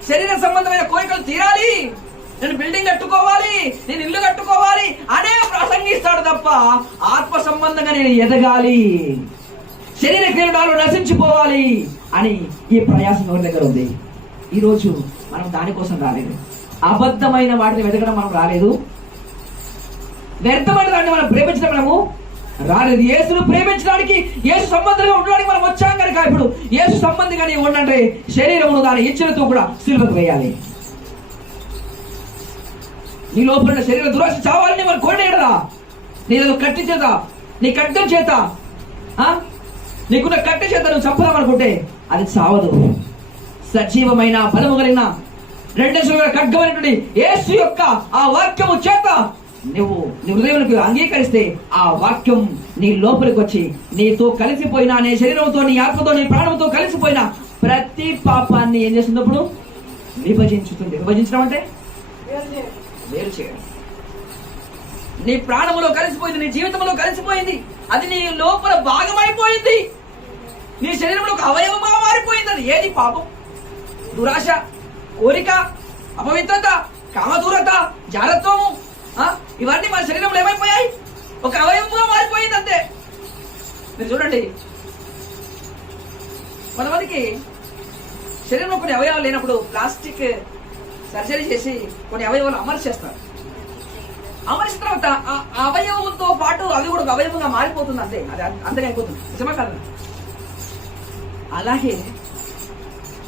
శరీర సంబంధమైన కోరికలు తీరాలి, నేను బిల్డింగ్ కట్టుకోవాలి, నేను ఇల్లు కట్టుకోవాలి అనే ప్రసంగిస్తాడు తప్ప ఆత్మ సంబంధంగా నేను ఎదగాలి, శరీర క్రియలు నశించిపోవాలి అని ఈ ప్రయాసం ఎవరి దగ్గర ఉంది? ఈరోజు మనం దానికోసం రాలేదు. అబద్ధమైన వాటిని వెతకడం మనం రాలేదు. వ్యర్థమైన దాన్ని మనం ప్రేమించడం మనము రాలేదు. యేసును ప్రేమించడానికి, యేసు సంబంధంగా ఉండడానికి మనం వచ్చాం కనుక ఇప్పుడు యేసు సంబంధిగా నీవు ఉండంటే శరీరమును దాని ఇచ్చలతో కూడా సిలువకు వేయాలి. నీ లోపల శరీర దురాశ చావాలని మనం కోరేయడదా? నీకు కట్టి చేత, నీ ఖడ్గం చేత, నీకున్న కట్టి చేత నువ్వు చంపుదామనుకుంటే అది చావదు. సజీవమైన బలము కలిగిన రెండంచుల ఖడ్గమైనటువంటి యేసు యొక్క ఆ వాక్యము చేత నువ్వు నీ హృదయంలోకి అంగీకరిస్తే ఆ వాక్యం నీ లోపలికి వచ్చి నీతో కలిసిపోయినా, నీ శరీరంతో, నీ ఆత్మతో, నీ ప్రాణంతో కలిసిపోయినా ప్రతి పాపాన్ని ఏం చేస్తున్నప్పుడు విభజించుతుంది. విభజించడం అంటే వేరు చేయడం. నీ ప్రాణములో కలిసిపోయింది, నీ జీవితంలో కలిసిపోయింది, అది నీ లోపల భాగమైపోయింది, నీ శరీరంలో ఒక అవయవంగా మారిపోయింది. అది ఏది? పాపం, దురాశ, కోరిక, అపవిత్రత, కామదూరత, జారత్వము, ఇవన్నీ మన శరీరంలో ఏమైపోయాయి? ఒక అవయవంగా మారిపోయింది అంతే. మీరు చూడండి, కొంతమందికి శరీరంలో కొన్ని అవయవాలు లేనప్పుడు ప్లాస్టిక్ సర్జరీ చేసి కొన్ని అవయవాలు అమర్చేస్తారు. అమర్చిన తర్వాత ఆ అవయవంతో పాటు అవి కూడా ఒక అవయవంగా మారిపోతుంది అంతే. అది అంతగా అయిపోతుంది. నిజమా కాదు? అలాగే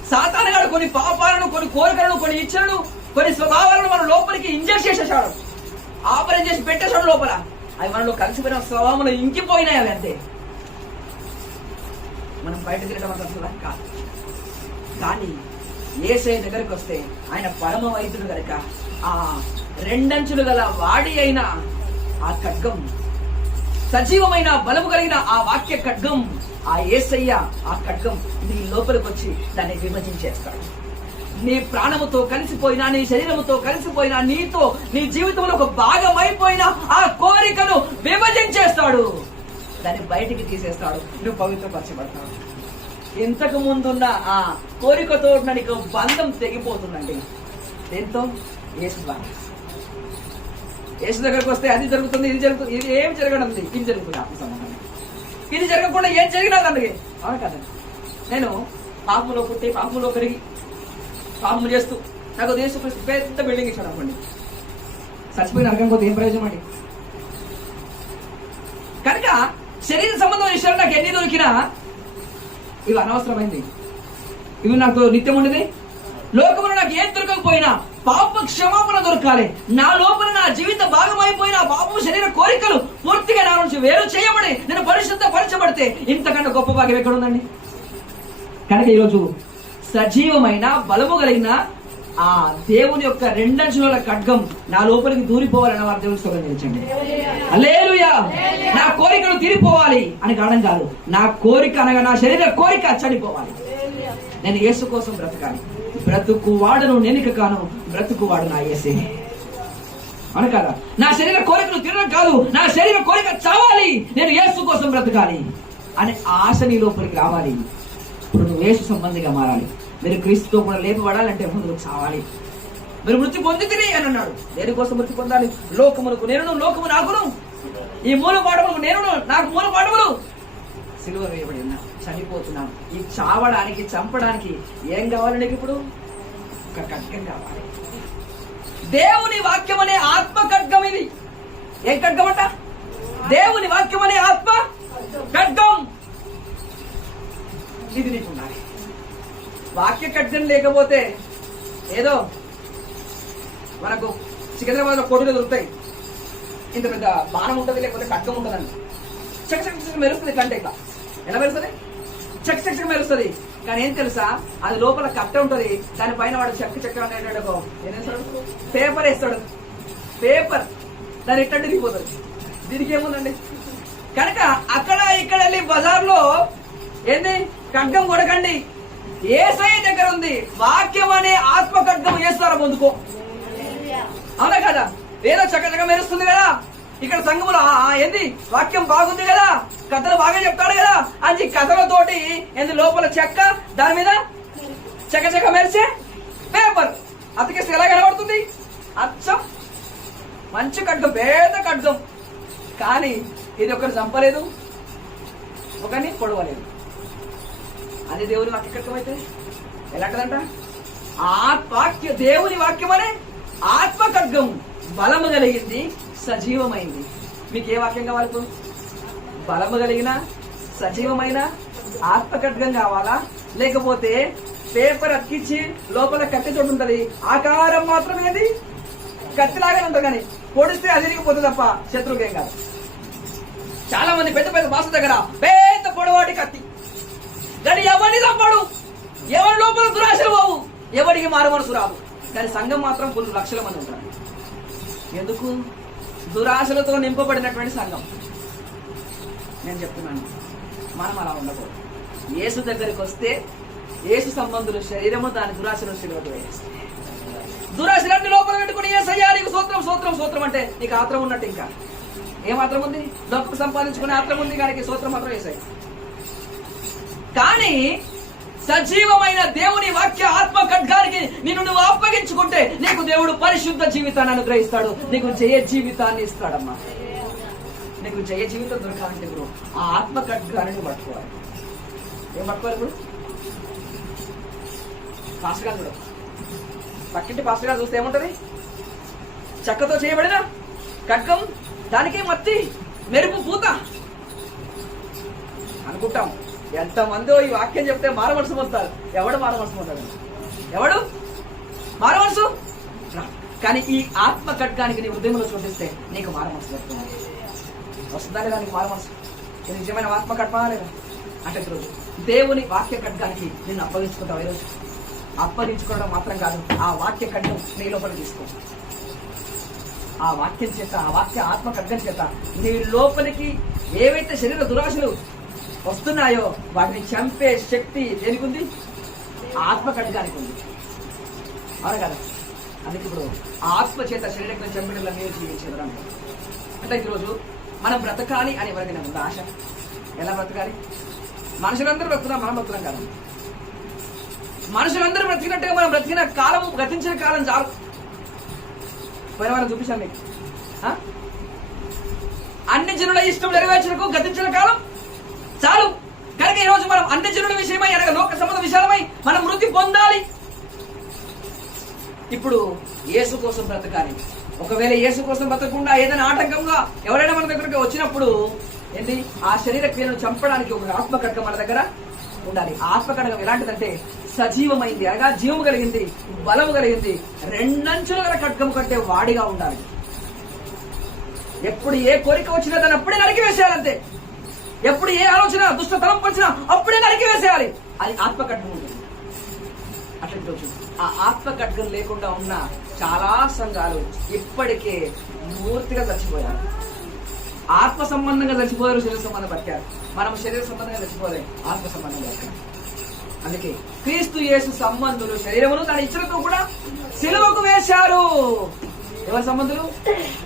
సాతానుగాడు కొన్ని పాపాలను, కొన్ని కోరికలను, కొన్ని ఇచ్చలను, కొన్ని స్వభావాలను మన లోపలికి ఇంజెక్ట్ చేసేసాడు, ఆపరేషన్ చేసి పెట్టేశాడు లోపల. అవి మనలో కలిసిపోయిన స్వభావంలో ఇంకిపోయినాయి అవి అంతే. మనం బయట తిరగడం అంత కాదు. కానీ యేసయ్య దగ్గరికి వస్తే ఆయన పరమ వైద్యుడు కనుక ఆ రెండంచులు గల వాడి అయిన ఆ ఖడ్గం, సజీవమైన బలము కలిగిన ఆ వాక్య ఖడ్గం, ఆ యేసయ్య ఆ ఖడ్గం నీ లోపలికి వచ్చి దాన్ని విభజించేస్తాడు. నీ ప్రాణముతో కలిసిపోయినా, నీ శరీరముతో కలిసిపోయినా, నీతో నీ జీవితంలో ఒక భాగం అయిపోయినా ఆ కోరికను విభజించేస్తాడు, దాన్ని బయటికి తీసేస్తాడు. నువ్వు పవిత్రపరచబడతావు. ఇంతకు ముందున్న ఆ కోరికతో నీకు బంధం తెగిపోతుందండి. దేంతో? యేసు ద్వారా. యేసు దగ్గరకు వస్తే అది జరుగుతుంది, ఇది జరుగుతుంది. ఇది ఏం జరగడం? ఇది జరుగుతుంది. ఆత్మ సంబంధం. ఇది జరగకుండా ఏం జరిగినా అందుకే అవును కదా. నేను పాపంలో పుట్టి, పాపంలో పెరిగి, పాపం చేస్తూ నాకు దేశం పెద్ద బిల్డింగ్ ఇచ్చాడు అనుకోండి, చచ్చిపోయిన అర్థం పోతే ఏం ప్రయోజనం అండి? కనుక శరీర సంబంధం విషయాలు నాకు ఎన్ని దొరికినా ఇవి అనవసరమైంది. ఇవి నాకు నిత్యం ఉండేది. లోకంలో నాకు ఏం దొరకకపోయినా పాప క్షమాపణ దొరకాలి. నా లోపల నా జీవిత భాగం అయిపోయిన పాపం శరీర కోరికలు పూర్తిగా నా నుంచి వేరు చేయబడి నేను పరిశుద్ధపరచబడితే ఇంతకన్నా గొప్ప భాగ్యం ఎక్కడ ఉందండి? కనుక ఈరోజు సజీవమైన బలము కలిగిన ఆ దేవుని యొక్క రెండంచుల ఖడ్గం నా లోపలికి దూరిపోవాలని వారు దేవుని స్తోత్రం చేయించండి. హల్లెలూయా. నా కోరికలు తీరిపోవాలి అని కారణం కాదు. నా కోరిక అనగా నా శరీర కోరిక చనిపోవాలి. నేను యేసు కోసం బ్రతకాలి. బ్రతుకువాడను నేనిక కాను, బ్రతుకువాడు నా యేసే. అవును కదా? నా శరీర కోరికలు తీరడం కాదు, నా శరీర కోరిక చావాలి, నేను యేసు కోసం బ్రతకాలి అనే ఆశ నీ లోపలికి రావాలి. ఇప్పుడు నువ్వు యేసు సంబంధిగా మారాలి. మీరు క్రీస్తుతో కూడా లేపబడాలంటే ముందు చావాలి. మీరు మృతి పొందితిరి అని అన్నాడు. దేనికోసం మృతి పొందాలి? లోకమునకు నేనును, లోకము నాకును, ఈ మూల పాఠములకు నేనును, నాకు మూల పాఠములు. సిలువ వేయబడి ఉన్నా, చనిపోతున్నాను. ఈ చావడానికి, చంపడానికి ఏం కావాలి నీకు? ఇప్పుడు ఒక ఖడ్గం కావాలి. దేవుని వాక్యం అనే ఆత్మ ఖడ్గం. ఇది ఏం ఖడ్గం అంట? దేవుని వాక్యం అనే ఆత్మ ఖడ్గం. ఇది నీకు ఉండాలి. వాక్య ఖడ్గం లేకపోతే ఏదో మనకు సికింద్రాబాద్ లో కోటలు దొరుకుతాయి, ఇంత పెద్ద బాణం ఉంటుంది, లేకపోతే ఖడ్గం ఉంటుందండి. చక్క మెరుస్తుంది. కంటే ఇట్లా ఎలా మెరుస్తుంది? చక్క మెరుస్తుంది. కానీ ఏం తెలుసా? అది లోపల కట్ట ఉంటుంది. దానిపైన వాడు చెక్క అనేటో ఏం వేస్తాడు? పేపర్ వేస్తాడు. పేపర్ దాని ఎట్లా తిరిగిపోతుంది. దీనికి ఏముందండి? కనుక అక్కడ ఇక్కడ వెళ్ళి బజార్లో ఏంది ఖడ్గం కొడకండి. యేసయ్య దగ్గర ఉంది వాక్యం అనే ఆత్మ ఖడ్గం. వేస్తారా ముందుకో? అవునా కదా? ఏదో చక్కచక్క మెరుస్తుంది కదా. ఇక్కడ సంఘములో ఏంది వాక్యం బాగుంది కదా, కథలు బాగా చెప్తాడు కదా అని కథలతోటి ఏంది లోపల చెక్క, దాని మీద చక్కచక్క మెరిసే పేపర్ అతికిస్తే ఎలా కనబడుతుంది? అచ్చం మంచి ఖడ్గం, పేద ఖడ్గం. కానీ ఇది ఒకరు చంపలేదు, ఒకరిని పొడవలేదు. అది దేవుని వాక్య ఖడ్గం అయితే ఎలాంటిదంట? వాక్య దేవుని వాక్యం అనే ఆత్మ ఖడ్గం బలము కలిగింది, సజీవమైంది. మీకు ఏ వాక్యం కావాలి? బలము కలిగిన సజీవమైన ఆత్మ ఖడ్గం కావాలా? లేకపోతే పేపర్ అతికించి లోపల కత్తి చోటు ఉంటది, ఆకారం మాత్రం ఏది కత్తిలాగానే ఉంటుంది, కానీ పొడిస్తే అదిరిగిపోతుంది తప్ప శత్రువుకేం కాదు. చాలా మంది పెద్ద పెద్ద భాష దగ్గర పెద్ద పొడవాటి కత్తి, కానీ ఎవరిని చంపడు, ఎవరి లోపల దురాశలు పోవు, ఎవరికి మారు మనసు రాదు. కానీ సంఘం మాత్రం కొన్ని లక్షల మంది ఉంటారు. ఎందుకు? దురాశలతో నింపబడినటువంటి సంఘం. నేను చెప్తున్నాను, మనం అలా ఉండకూడదు. యేసు దగ్గరికి వస్తే యేసు సంబంధుల శరీరము దాని దురాశను సిలువకు వేస్తే, దురాశలన్నీ లోపల పెట్టుకుని యేసయ్యా నీకు స్తోత్రం స్తోత్రం స్తోత్రం అంటే నీకు ఆత్రం ఉన్నట్టు. ఇంకా ఏం ఆత్రం ఉంది? డబ్బు సంపాదించుకునే ఆత్రం ఉంది, కానీ స్తోత్రం మాత్రం యేసయ్య. కానీ సజీవమైన దేవుని వాక్య ఆత్మ ఖడ్గానికి నిన్ను నువ్వు అప్పగించుకుంటే నీకు దేవుడు పరిశుద్ధ జీవితాన్ని అనుగ్రహిస్తాడు, నీకు జయ జీవితాన్ని ఇస్తాడమ్మా. నీకు జయ జీవితం దొరకాలంటే ఇప్పుడు ఆ ఆత్మ ఖడ్గాన్ని పట్టుకోవాలి. ఏం పట్టుకోవాలి? ఇప్పుడు పాస్టర్ గారు చూడ, పక్కింటి పాస్టర్ గారు చూస్తే ఏముంటది? చెక్కతో చేయబడిన ఖడ్గం, దానికే మత్తి మెరుపు పూత అనుకుంటాం. ఎంతమందో ఈ వాక్యం చెప్తే మారమనసు పొందుతారు. ఎవడు మారమనసు పొందాడు? ఎవడు మారమనసు? కానీ ఈ ఆత్మ ఖడ్గానికి నీ హృదయంలో చూపిస్తే నీకు మారమనసు వస్తుందా లేదా? నీకు మారమనసు ఇది నిజమైన ఆత్మ ఖడ్గా లేదా? అంటే ఈరోజు దేవుని వాక్య ఖడ్గానికి నిన్ను అప్పగించుకుంటావు. ఈరోజు అప్పగించుకోవడం మాత్రం కాదు, ఆ వాక్య ఖడ్గం నీ లోపల తీసుకో. ఆ వాక్యం చేత, ఆ వాక్య ఆత్మ ఖడ్గం చేత నీ లోపలికి ఏవైతే శరీర దురాశలు వస్తున్నాయో వాటిని చంపే శక్తి దేనికి ఉంది? ఆత్మ ఖడ్గానికి ఉంది. అవును కదా? అందుకే ఇప్పుడు ఆత్మ చేత శరీరం చంపడంలో మీరు జీవించేవారు అంటే ఈరోజు మనం బ్రతకాలి అని ఎవరికైనా ఉంది ఆశ? ఎలా బ్రతకాలి? మనుషులందరూ బ్రతుకున్నాం, మనం బ్రతుకున్నాం కదా. మనుషులందరూ బ్రతికినట్టుగా మనం బ్రతికిన కాలము, గతించిన కాలం చాలు. పోయిన వారం చూపించాను మీకు. అన్ని జనుల ఇష్టం నెరవేర్చడానికి గతించిన కాలం చాలు. కనుక ఈ రోజు మనం అన్ని జనుల విషయమై అనగా లోక సంబంధ విషయాలమై మనం మృతి పొందాలి. ఇప్పుడు యేసు కోసం బ్రతకాలి. ఒకవేళ యేసు కోసం బ్రతకకుండా ఏదైనా ఆటంకంగా ఎవరైనా మన దగ్గరకు వచ్చినప్పుడు ఏంటి? ఆ శరీర క్రియను చంపడానికి ఒక ఆత్మ ఖడ్గం మన దగ్గర ఉండాలి. ఆత్మ ఖడ్గం ఎలాంటిదంటే సజీవమైంది, అనగా జీవము కలిగింది, బలము కలిగింది, రెండంచుల గల ఖడ్గం కంటే వాడిగా ఉండాలి. ఎప్పుడు ఏ కోరిక వచ్చినా దాన్ని అప్పుడే నరికి వేసేయాలంతే. ఎప్పుడు ఏ ఆలోచన దుష్టతలం వచ్చినా అప్పుడే నరికి వేసేయాలి. అది ఆత్మ ఖడ్గం ఉంటుంది. అట్లా రోజు ఆ ఆత్మ ఖడ్గం లేకుండా ఉన్న చాలా సంఘాలు ఇప్పటికే పూర్తిగా చచ్చిపోయారు. ఆత్మ సంబంధంగా చచ్చిపోయారు, శరీర సంబంధం బతికారు. మనం శరీర సంబంధంగా చచ్చిపోలే, ఆత్మ సంబంధంగా బతికారు. అందుకే క్రీస్తు యేసు సంబంధులు శరీరమును దాని ఇచ్చలతో కూడా సిలువకు వేశారు. ఎవరి సంబంధులు?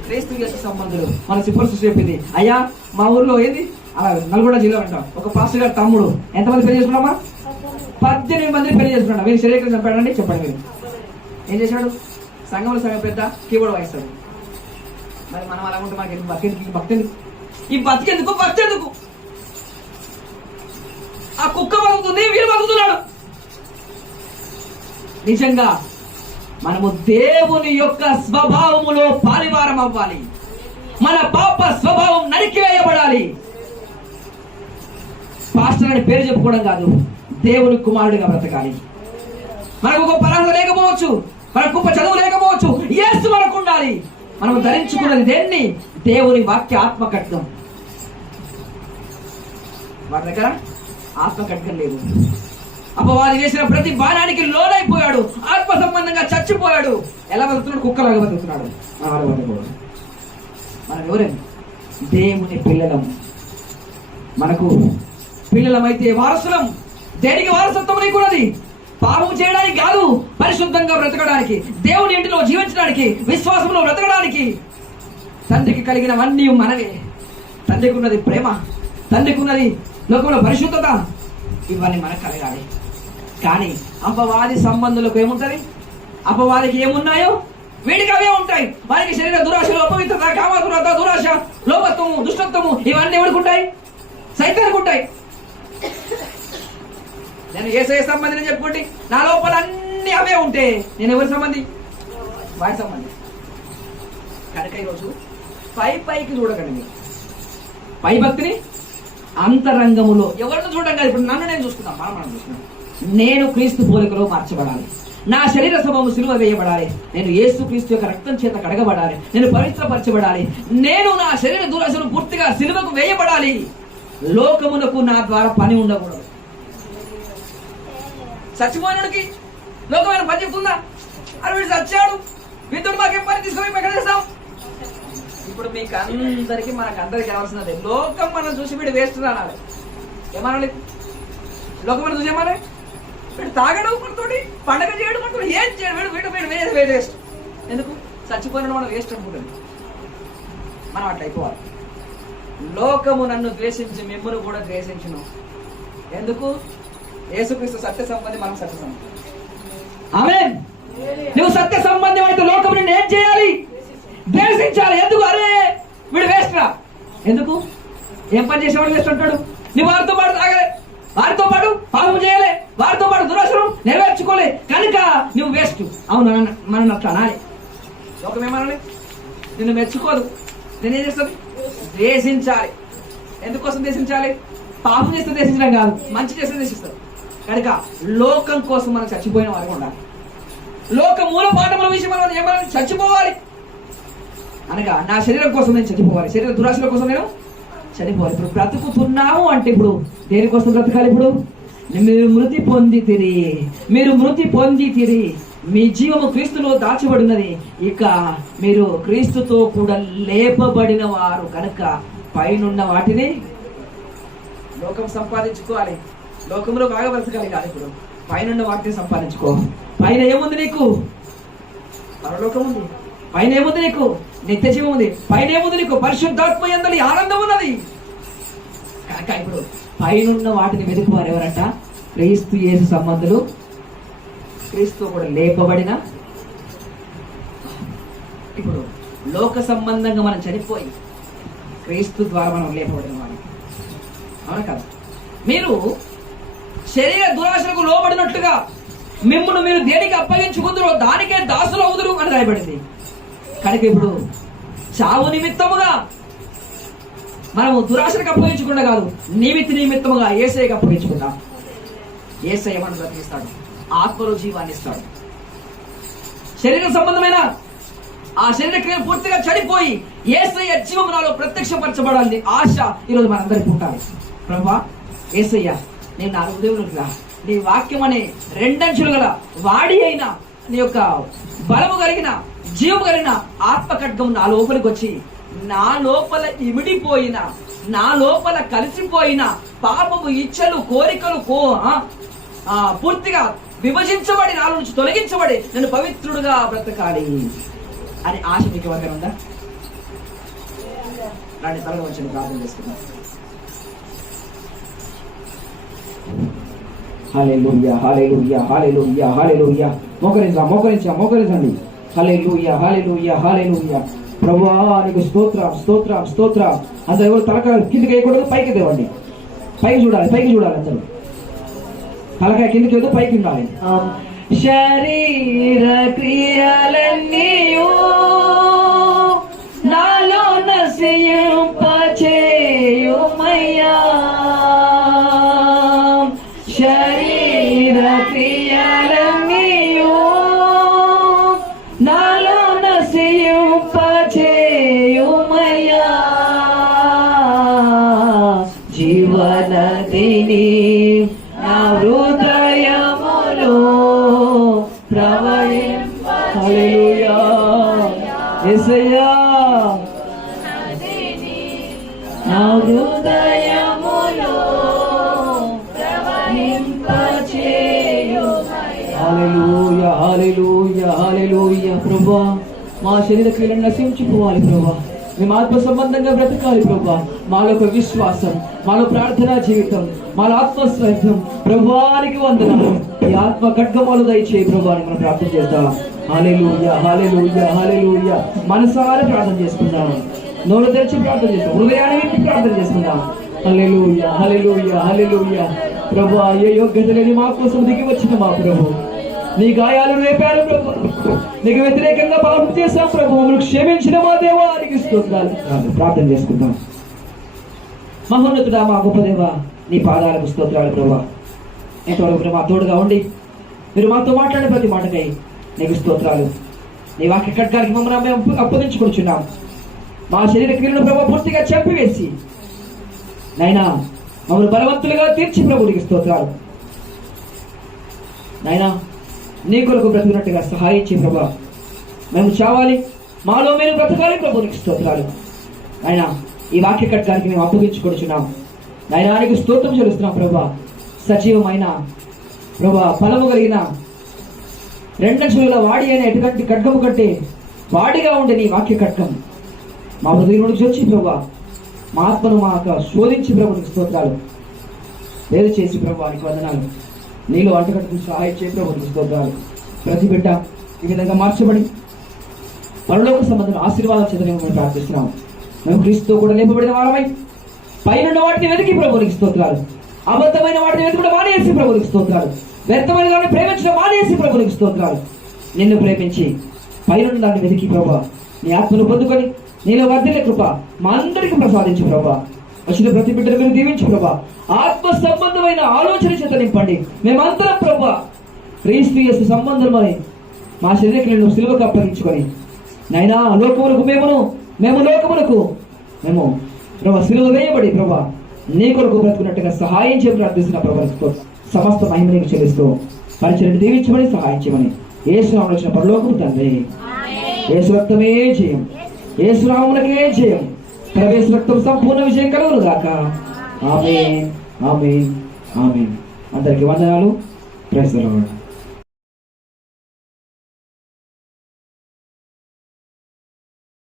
క్రీస్తు యేసు సంబంధులు. మన సిఫర్ చెప్పింది, అయ్యా మా ఊర్లో ఏంది అలా నల్గొండ జిల్లా అంటాం, ఒక పాస్టర్ గారు తమ్ముడు ఎంతమంది పెళ్లి చేసుకున్నామా? 18 మందిని పెళ్లి చేసుకున్నాడు. మీరు శరీరం చంపాడండి, చెప్పండి. మీరు ఏం చేశాడు? సంఘంలో సగం పెద్ద కీబోర్డ్ వాయిస్తాడు. మరి మనం అలా ఉంటే మనకి బతికెందుకు? ఈ బతికెందుకు? భక్తెందుకు? ఆ కుక్క బతుకుతుంది, వీరు బతుకుతున్నాడు. నిజంగా మనము దేవుని యొక్క స్వభావములో పాలివారం అవ్వాలి. మన పాప స్వభావం నరికివేయబడాలి. పాస్టర్ అని పేరు చెప్పుకోవడం కాదు, దేవుని కుమారుడిగా బ్రతకాలి. మనకు గొప్ప అర్హత లేకపోవచ్చు, మనకు గొప్ప చదువు లేకపోవచ్చు, యేసు మనకు ఉండాలి. మనం ధరించుకున్నది దేన్ని? దేవుని వాక్య ఆత్మ ఖడ్గం. వారి దగ్గర ఆత్మ ఖడ్గం లేదు. అపవాది వేసిన ప్రతి బాణానికి లోనైపోయాడు, ఆత్మ సంబంధంగా చచ్చిపోయాడు. ఎలా బతుకుతున్నాడు? కుక్కలాగా బతుకుతున్నాడు. మనం ఎవరండి? దేవుని పిల్లలం. మనకు పిల్లలమైతే వారసులం. దేనికి వారసత్వం నీకున్నది? పాపం చేయడానికి కాదు, పరిశుద్ధంగా బ్రతకడానికి, దేవుని ఇంటిలో జీవించడానికి, విశ్వాసంలో బ్రతకడానికి. తండ్రికి కలిగినవన్నీ మనవే. తండ్రికి ఉన్నది ప్రేమ, తండ్రికి ఉన్నది లోకంలో పరిశుద్ధత, ఇవన్నీ మనకు కలగాలి. కానీ అపవాది సంబంధులకు ఏముంటది? అపవాదికి ఏమున్నాయో వీడికి అవే ఉంటాయి. వారికి శరీర దురాశలు, అపవిత్రత, కామతురత, దురాశ, లోపత్వము, దుష్టత్వము, ఇవన్నీ ఎవరికి ఉంటాయి? సైతానికి ఉంటాయి. నేను యేసయ్య సంబంధిని చెప్పుకోండి, నా లోపల అన్ని అవే ఉంటే నేను ఎవరి సంబంధి? వాడి సంబంధి. కనుక ఈరోజు పైకి చూడకండి. మీరు పై భక్తిని అంతరంగములో ఎవరిని చూడండి. ఇప్పుడు నన్ను నేను చూసుకున్నాను, మనం చూసుకున్నాం. నేను క్రీస్తు పోలికలో మార్చబడాలి. నా శరీర స్వభావం సిలువ వేయబడాలి. నేను యేసు క్రీస్తు యొక్క రక్తం చేత కడగబడాలి. నేను పవిత్రపరచబడాలి. నేను నా శరీర దురాశను పూర్తిగా సిలువకు వేయబడాలి. లోకమునకు నా ద్వారా పని ఉండకూడదు. చచ్చిపోయినడికి లోకమైన పని చెప్తుందా? అని వీడు చచ్చాడు, వీటితో మాకేం పని తీసుకొని ఎక్కడ చేస్తాం? ఇప్పుడు మీకు అందరికి మనకు అందరికి కావాల్సినది లోకం మనం చూసి వీడు వేస్ట్ అనాలి. ఏమనాలి? లోకం మనం చూసి ఏమనాలి? వీడు తాగడం మనతోటి, పండగ చేయడం మనతో, ఏం చేయడం వీడు వీడు వీడు వీడు వేస్ట్. ఎందుకు? చచ్చిపోయిన మనం వేస్ట్ అనుకుంటుంది. మనం అట్లా అయిపోవాలి. లోకము నన్ను ద్వేషించి మిమ్మల్ని కూడా ద్వేషించును. ఎందుకు? యేసుక్రీస్తు సత్య సంబంధి, మనం సత్య సంబంధి. ఆమేన్. నువ్వు సత్య సంబంధం అయితే లోకం నిన్ను ఏం చేయాలి? ద్వేషించాలి. ఎందుకు? అరే వీడు వేస్ట్ రా. ఎందుకు? ఏం పని చేసేవాడు వేస్ట్ అంటాడు? నీ వారితో పాటు తాగలే, వారితో పాటు పాపం చేయలే, వారితో పాటు దురాశనం నెరవేర్చుకోలే కనుక నువ్వు వేస్ట్. అవును, మనం అట్లా అనాలి. లోకం ఏమనాలి? నిన్ను మెచ్చుకోదు. నేనేం చేస్తుంది? ద్వేషించాలి. ఎందుకోసం ద్వేషించాలి? పాపం చేస్తే ద్వేషించడం కాదు, మంచి చేస్తే ద్వేషిస్తారు. కనుక లోకం కోసం మనం చచ్చిపోయిన వారికి ఉండాలి. లోక మూల పాఠముల విషయం మనం ఏమన్నా చచ్చిపోవాలి అనగా, నా శరీరం కోసం నేను చచ్చిపోవాలి, శరీర దురాశల కోసం నేను చనిపోవాలి. ఇప్పుడు బ్రతుకుతున్నాము అంటే ఇప్పుడు దేనికోసం బ్రతకాలి? ఇప్పుడు మీరు మృతి పొందితిరి, మీరు మృతి పొందితిరి, మీ జీవము క్రీస్తులో దాచబడినది, ఇక మీరు క్రీస్తుతో కూడా లేపబడిన వారు కనుక పైనున్న వాటిని లోకం సంపాదించుకోవాలి. లోకంలో బాగా బ్రతకాలి కాదు, ఇప్పుడు పైనున్న వాటిని సంపాదించుకో. పైన ఏముంది నీకు? పరలోకం ఉంది. పైన ఏముంది నీకు? నిత్య జీవం ఉంది. పైన ఏముంది నీకు? పరిశుద్ధాత్మ యందలి ఆనందం ఉన్నది. కనుక ఇప్పుడు పైనున్న వాటిని వెతుకువారు ఎవరంట? క్రీస్తు యేసు సంబంధులు, క్రీస్తు కూడా లేపబడిన. ఇప్పుడు లోక సంబంధంగా మనం చనిపోయి క్రీస్తు ద్వారా మనం లేపబడిన వారు. అవునా కదా? మీరు శరీర దురాశలకు లోబడినట్లుగా మిమ్మల్ని మీరు దేనికి అప్పగించుకుందరో దానికే దాసులు అవుదురు అని రాయబడింది. కనుక ఇప్పుడు చావు నిమిత్తముగా మనము దురాశలకు అప్పగించకుండా కాదు, నిమిత్తముగా యేసయ్యకు అప్పగించుకుందాం. యేసయ్య మనం బ్రతికిస్తాడు, ఆత్మలో జీవాన్ని ఇస్తాడు. శరీర సంబంధమైన ఆ శరీర క్రియలు పూర్తిగా చనిపోయి యేసయ్య జీవము నాలో ప్రత్యక్షపరచబడాలని ఆశ ఈరోజు మనందరికీ ఉండాలి. ప్రభువా యేసయ్య, నేను నా హృదయంలోకి నీ వాక్యం అనే రెండంచులు గల వాడి అయిన నీ యొక్క బలము కలిగిన జీవము కలిగిన ఆత్మ ఖడ్గం నా లోపలికి వచ్చి నా లోపల ఇమిడిపోయిన, నా లోపల కలిసిపోయిన పాపము ఇచ్చలు కోరికలు పూర్తిగా విభజించబడి నాలో నుంచి తొలగించబడి నేను పవిత్రుడుగా బ్రతకాలి అని ఆశ మీకు ఎవరికైనా ఉందా? రాని తలగా వచ్చి ప్రార్థన చేసుకుందాం. హల్లెలూయా, హల్లెలూయా, హల్లెలూయా, హల్లెలూయా. మోకరించండి. హల్లెలూయా, హల్లెలూయా, హల్లెలూయా. ప్రభువా నీకు స్తోత్రం, స్తోత్రం, స్తోత్రం. అందరూ ఎవరు తలకాయ కిందకి వేయకూడదు, పైకి తేవండి. పైకి చూడాలి అందరూ. తలకాయ కిందకి వేయదు, పైకి ఉండాలి. శరీర క్రియలన్నీయు నాలో నశింపచేయుమయ్యా, శరీర క్రియలన్నీయు నాలో నశింపచేయుమయ్యా, జీవనదిని నా హృదయములో ప్రవహింప. హల్లెలూయా యేసయ్యా, నా హృదయములో ప్రవహింపచేయుమయ్యా. హల్లెలూయా, హల్లెలూయా, హల్లెలూయా. ప్రభువా మా శరీర క్రియలను నశించిపోవాలి ప్రభువా, మేము ఆత్మ సంబంధంగా బ్రతకాలి ప్రభువా. మాలో ఒక విశ్వాసం, మాలో ప్రార్థనా జీవితం, మాలో ఆత్మస్వర్థం. ప్రభువానికి వందనము. ఈ ఆత్మ ఖడ్గములు దయచేయి ప్రభువాని మనం ప్రార్థన చేద్దాం. హల్లెలూయా, హల్లెలూయా, హల్లెలూయా. మనసారా ప్రార్థన చేసుకుందాం, నోరు తెరిచి ప్రార్థన చేస్తాం, హృదయాన్ని విప్పి ప్రార్థన చేసుకుందాం. హల్లెలూయా, హల్లెలూయా, హల్లెలూయా. ప్రభువా ఏ యోగ్యత లేని మా కోసం దిగి వచ్చిన మా ప్రభు, నీ గాయాలు రేపాడు ప్రభు, నీకు వ్యతిరేకంగా పాపం చేశాం ప్రభు, మమ్మల్ని క్షమించిన మా దేవానికి స్తోత్రాలు. ప్రార్థన చేసుకుందాం. మహోన్నతుడా మా గొప్ప దేవ, నీ పాదాలకు స్తోత్రాలు ప్రభా. ఎంతవరకు మా తోడుగా ఉండి మీరు మాతో మాట్లాడే ప్రతి మాటకై నీకు స్తోత్రాలు. నీ వాక్య ఖడ్గానికి మమ్మల్ని మేము అప్పగించుకుంటున్నాం. మా శరీర క్రియలను ప్రభావ పూర్తిగా చంపివేసి నైనా మమ్మల్ని బలవంతులుగా తీర్చి ప్రభు నీకు స్తోత్రాలు. నైనా నీ కొరకు బ్రతికినట్టుగా సహాయించి ప్రభా, మేము చావాలి, మాలో మేము బ్రతకాలి ప్రభు నీకు స్తోత్రాలు. ఆయన ఈ వాక్య కట్టానికి మేము అప్పగించుకొచ్చున్నాం. నాయనానికి స్తోత్రం చెల్లిస్తున్నాం ప్రభా. సజీవమైన ప్రభా, ఫలము కలిగిన రెండంచుల వాడి అయిన ఎటువంటి ఖడ్గము కంటే వాడిగా ఉండే నీ వాక్య ఖడ్గం మా హృదయం నుంచి వచ్చి ప్రభా, మా ఆత్మను మా శోధించి ప్రభునికి స్తోత్రాలు. వేరు చేసి ప్రభువానికి వందనాలు. నీలో అంటగట్టుకు సహాయం చేసి ప్రభునికి స్తోత్రాలు. ప్రతి బిడ్డ ఈ విధంగా మార్చబడి పరలోక సంబంధం ఆశీర్వాదం చెందడం ప్రార్థిస్తున్నాం. మేము క్రీస్తుతో కూడా లేపబడిన వారమై పైన వాటిని వెతికి ప్రభునికి స్తోత్రాలు. అబద్ధమైన వాటిని వెతుకుడు మానేసి ప్రభునికి స్తోత్రాలు. వ్యర్థమైన దాన్ని ప్రేమించడం మానేసి ప్రభునికి స్తోత్రాలు. నిన్ను ప్రేమించి పైన దాన్ని వెతికి ప్రభా, నీ ఆత్మను పొందుకొని నీలో వర్ధిల్లే కృప మా అందరికీ ప్రసాదించు ప్రభా. వచ్చిన ప్రతి బిడ్డను మీరు దీవించు ప్రభా. ఆత్మ సంబంధమైన ఆలోచన చేత నింపండి. మేమందరం ప్రభా క్రీస్తు యేసు సంబంధమై మా శరీరక్రియలను సిలువకు అప్పగించుకొని నైనా లోకములకు మేము లోకములకు ప్రభా సిలువ వేయబడి ప్రభా నీ కొరకు బ్రతుకున్నట్టుగా సహాయం చేసి ప్రార్థిస్తున్న ప్రభా. సమస్త మహిమని చెల్లిస్తూ పరిచయం దీవించమని సహాయం చేయమని యేసు నామమున వచ్చిన పరలోకపు తండ్రి. యేసు రక్తమే జయం, యేసు నామమునకే జయం. ప్రవేశ రక్తం సంపూర్ణ విజయం కలుగును గాక. ఆమేన్, ఆమేన్, ఆమేన్. అందరికీ వందనాలు. Praise the lord.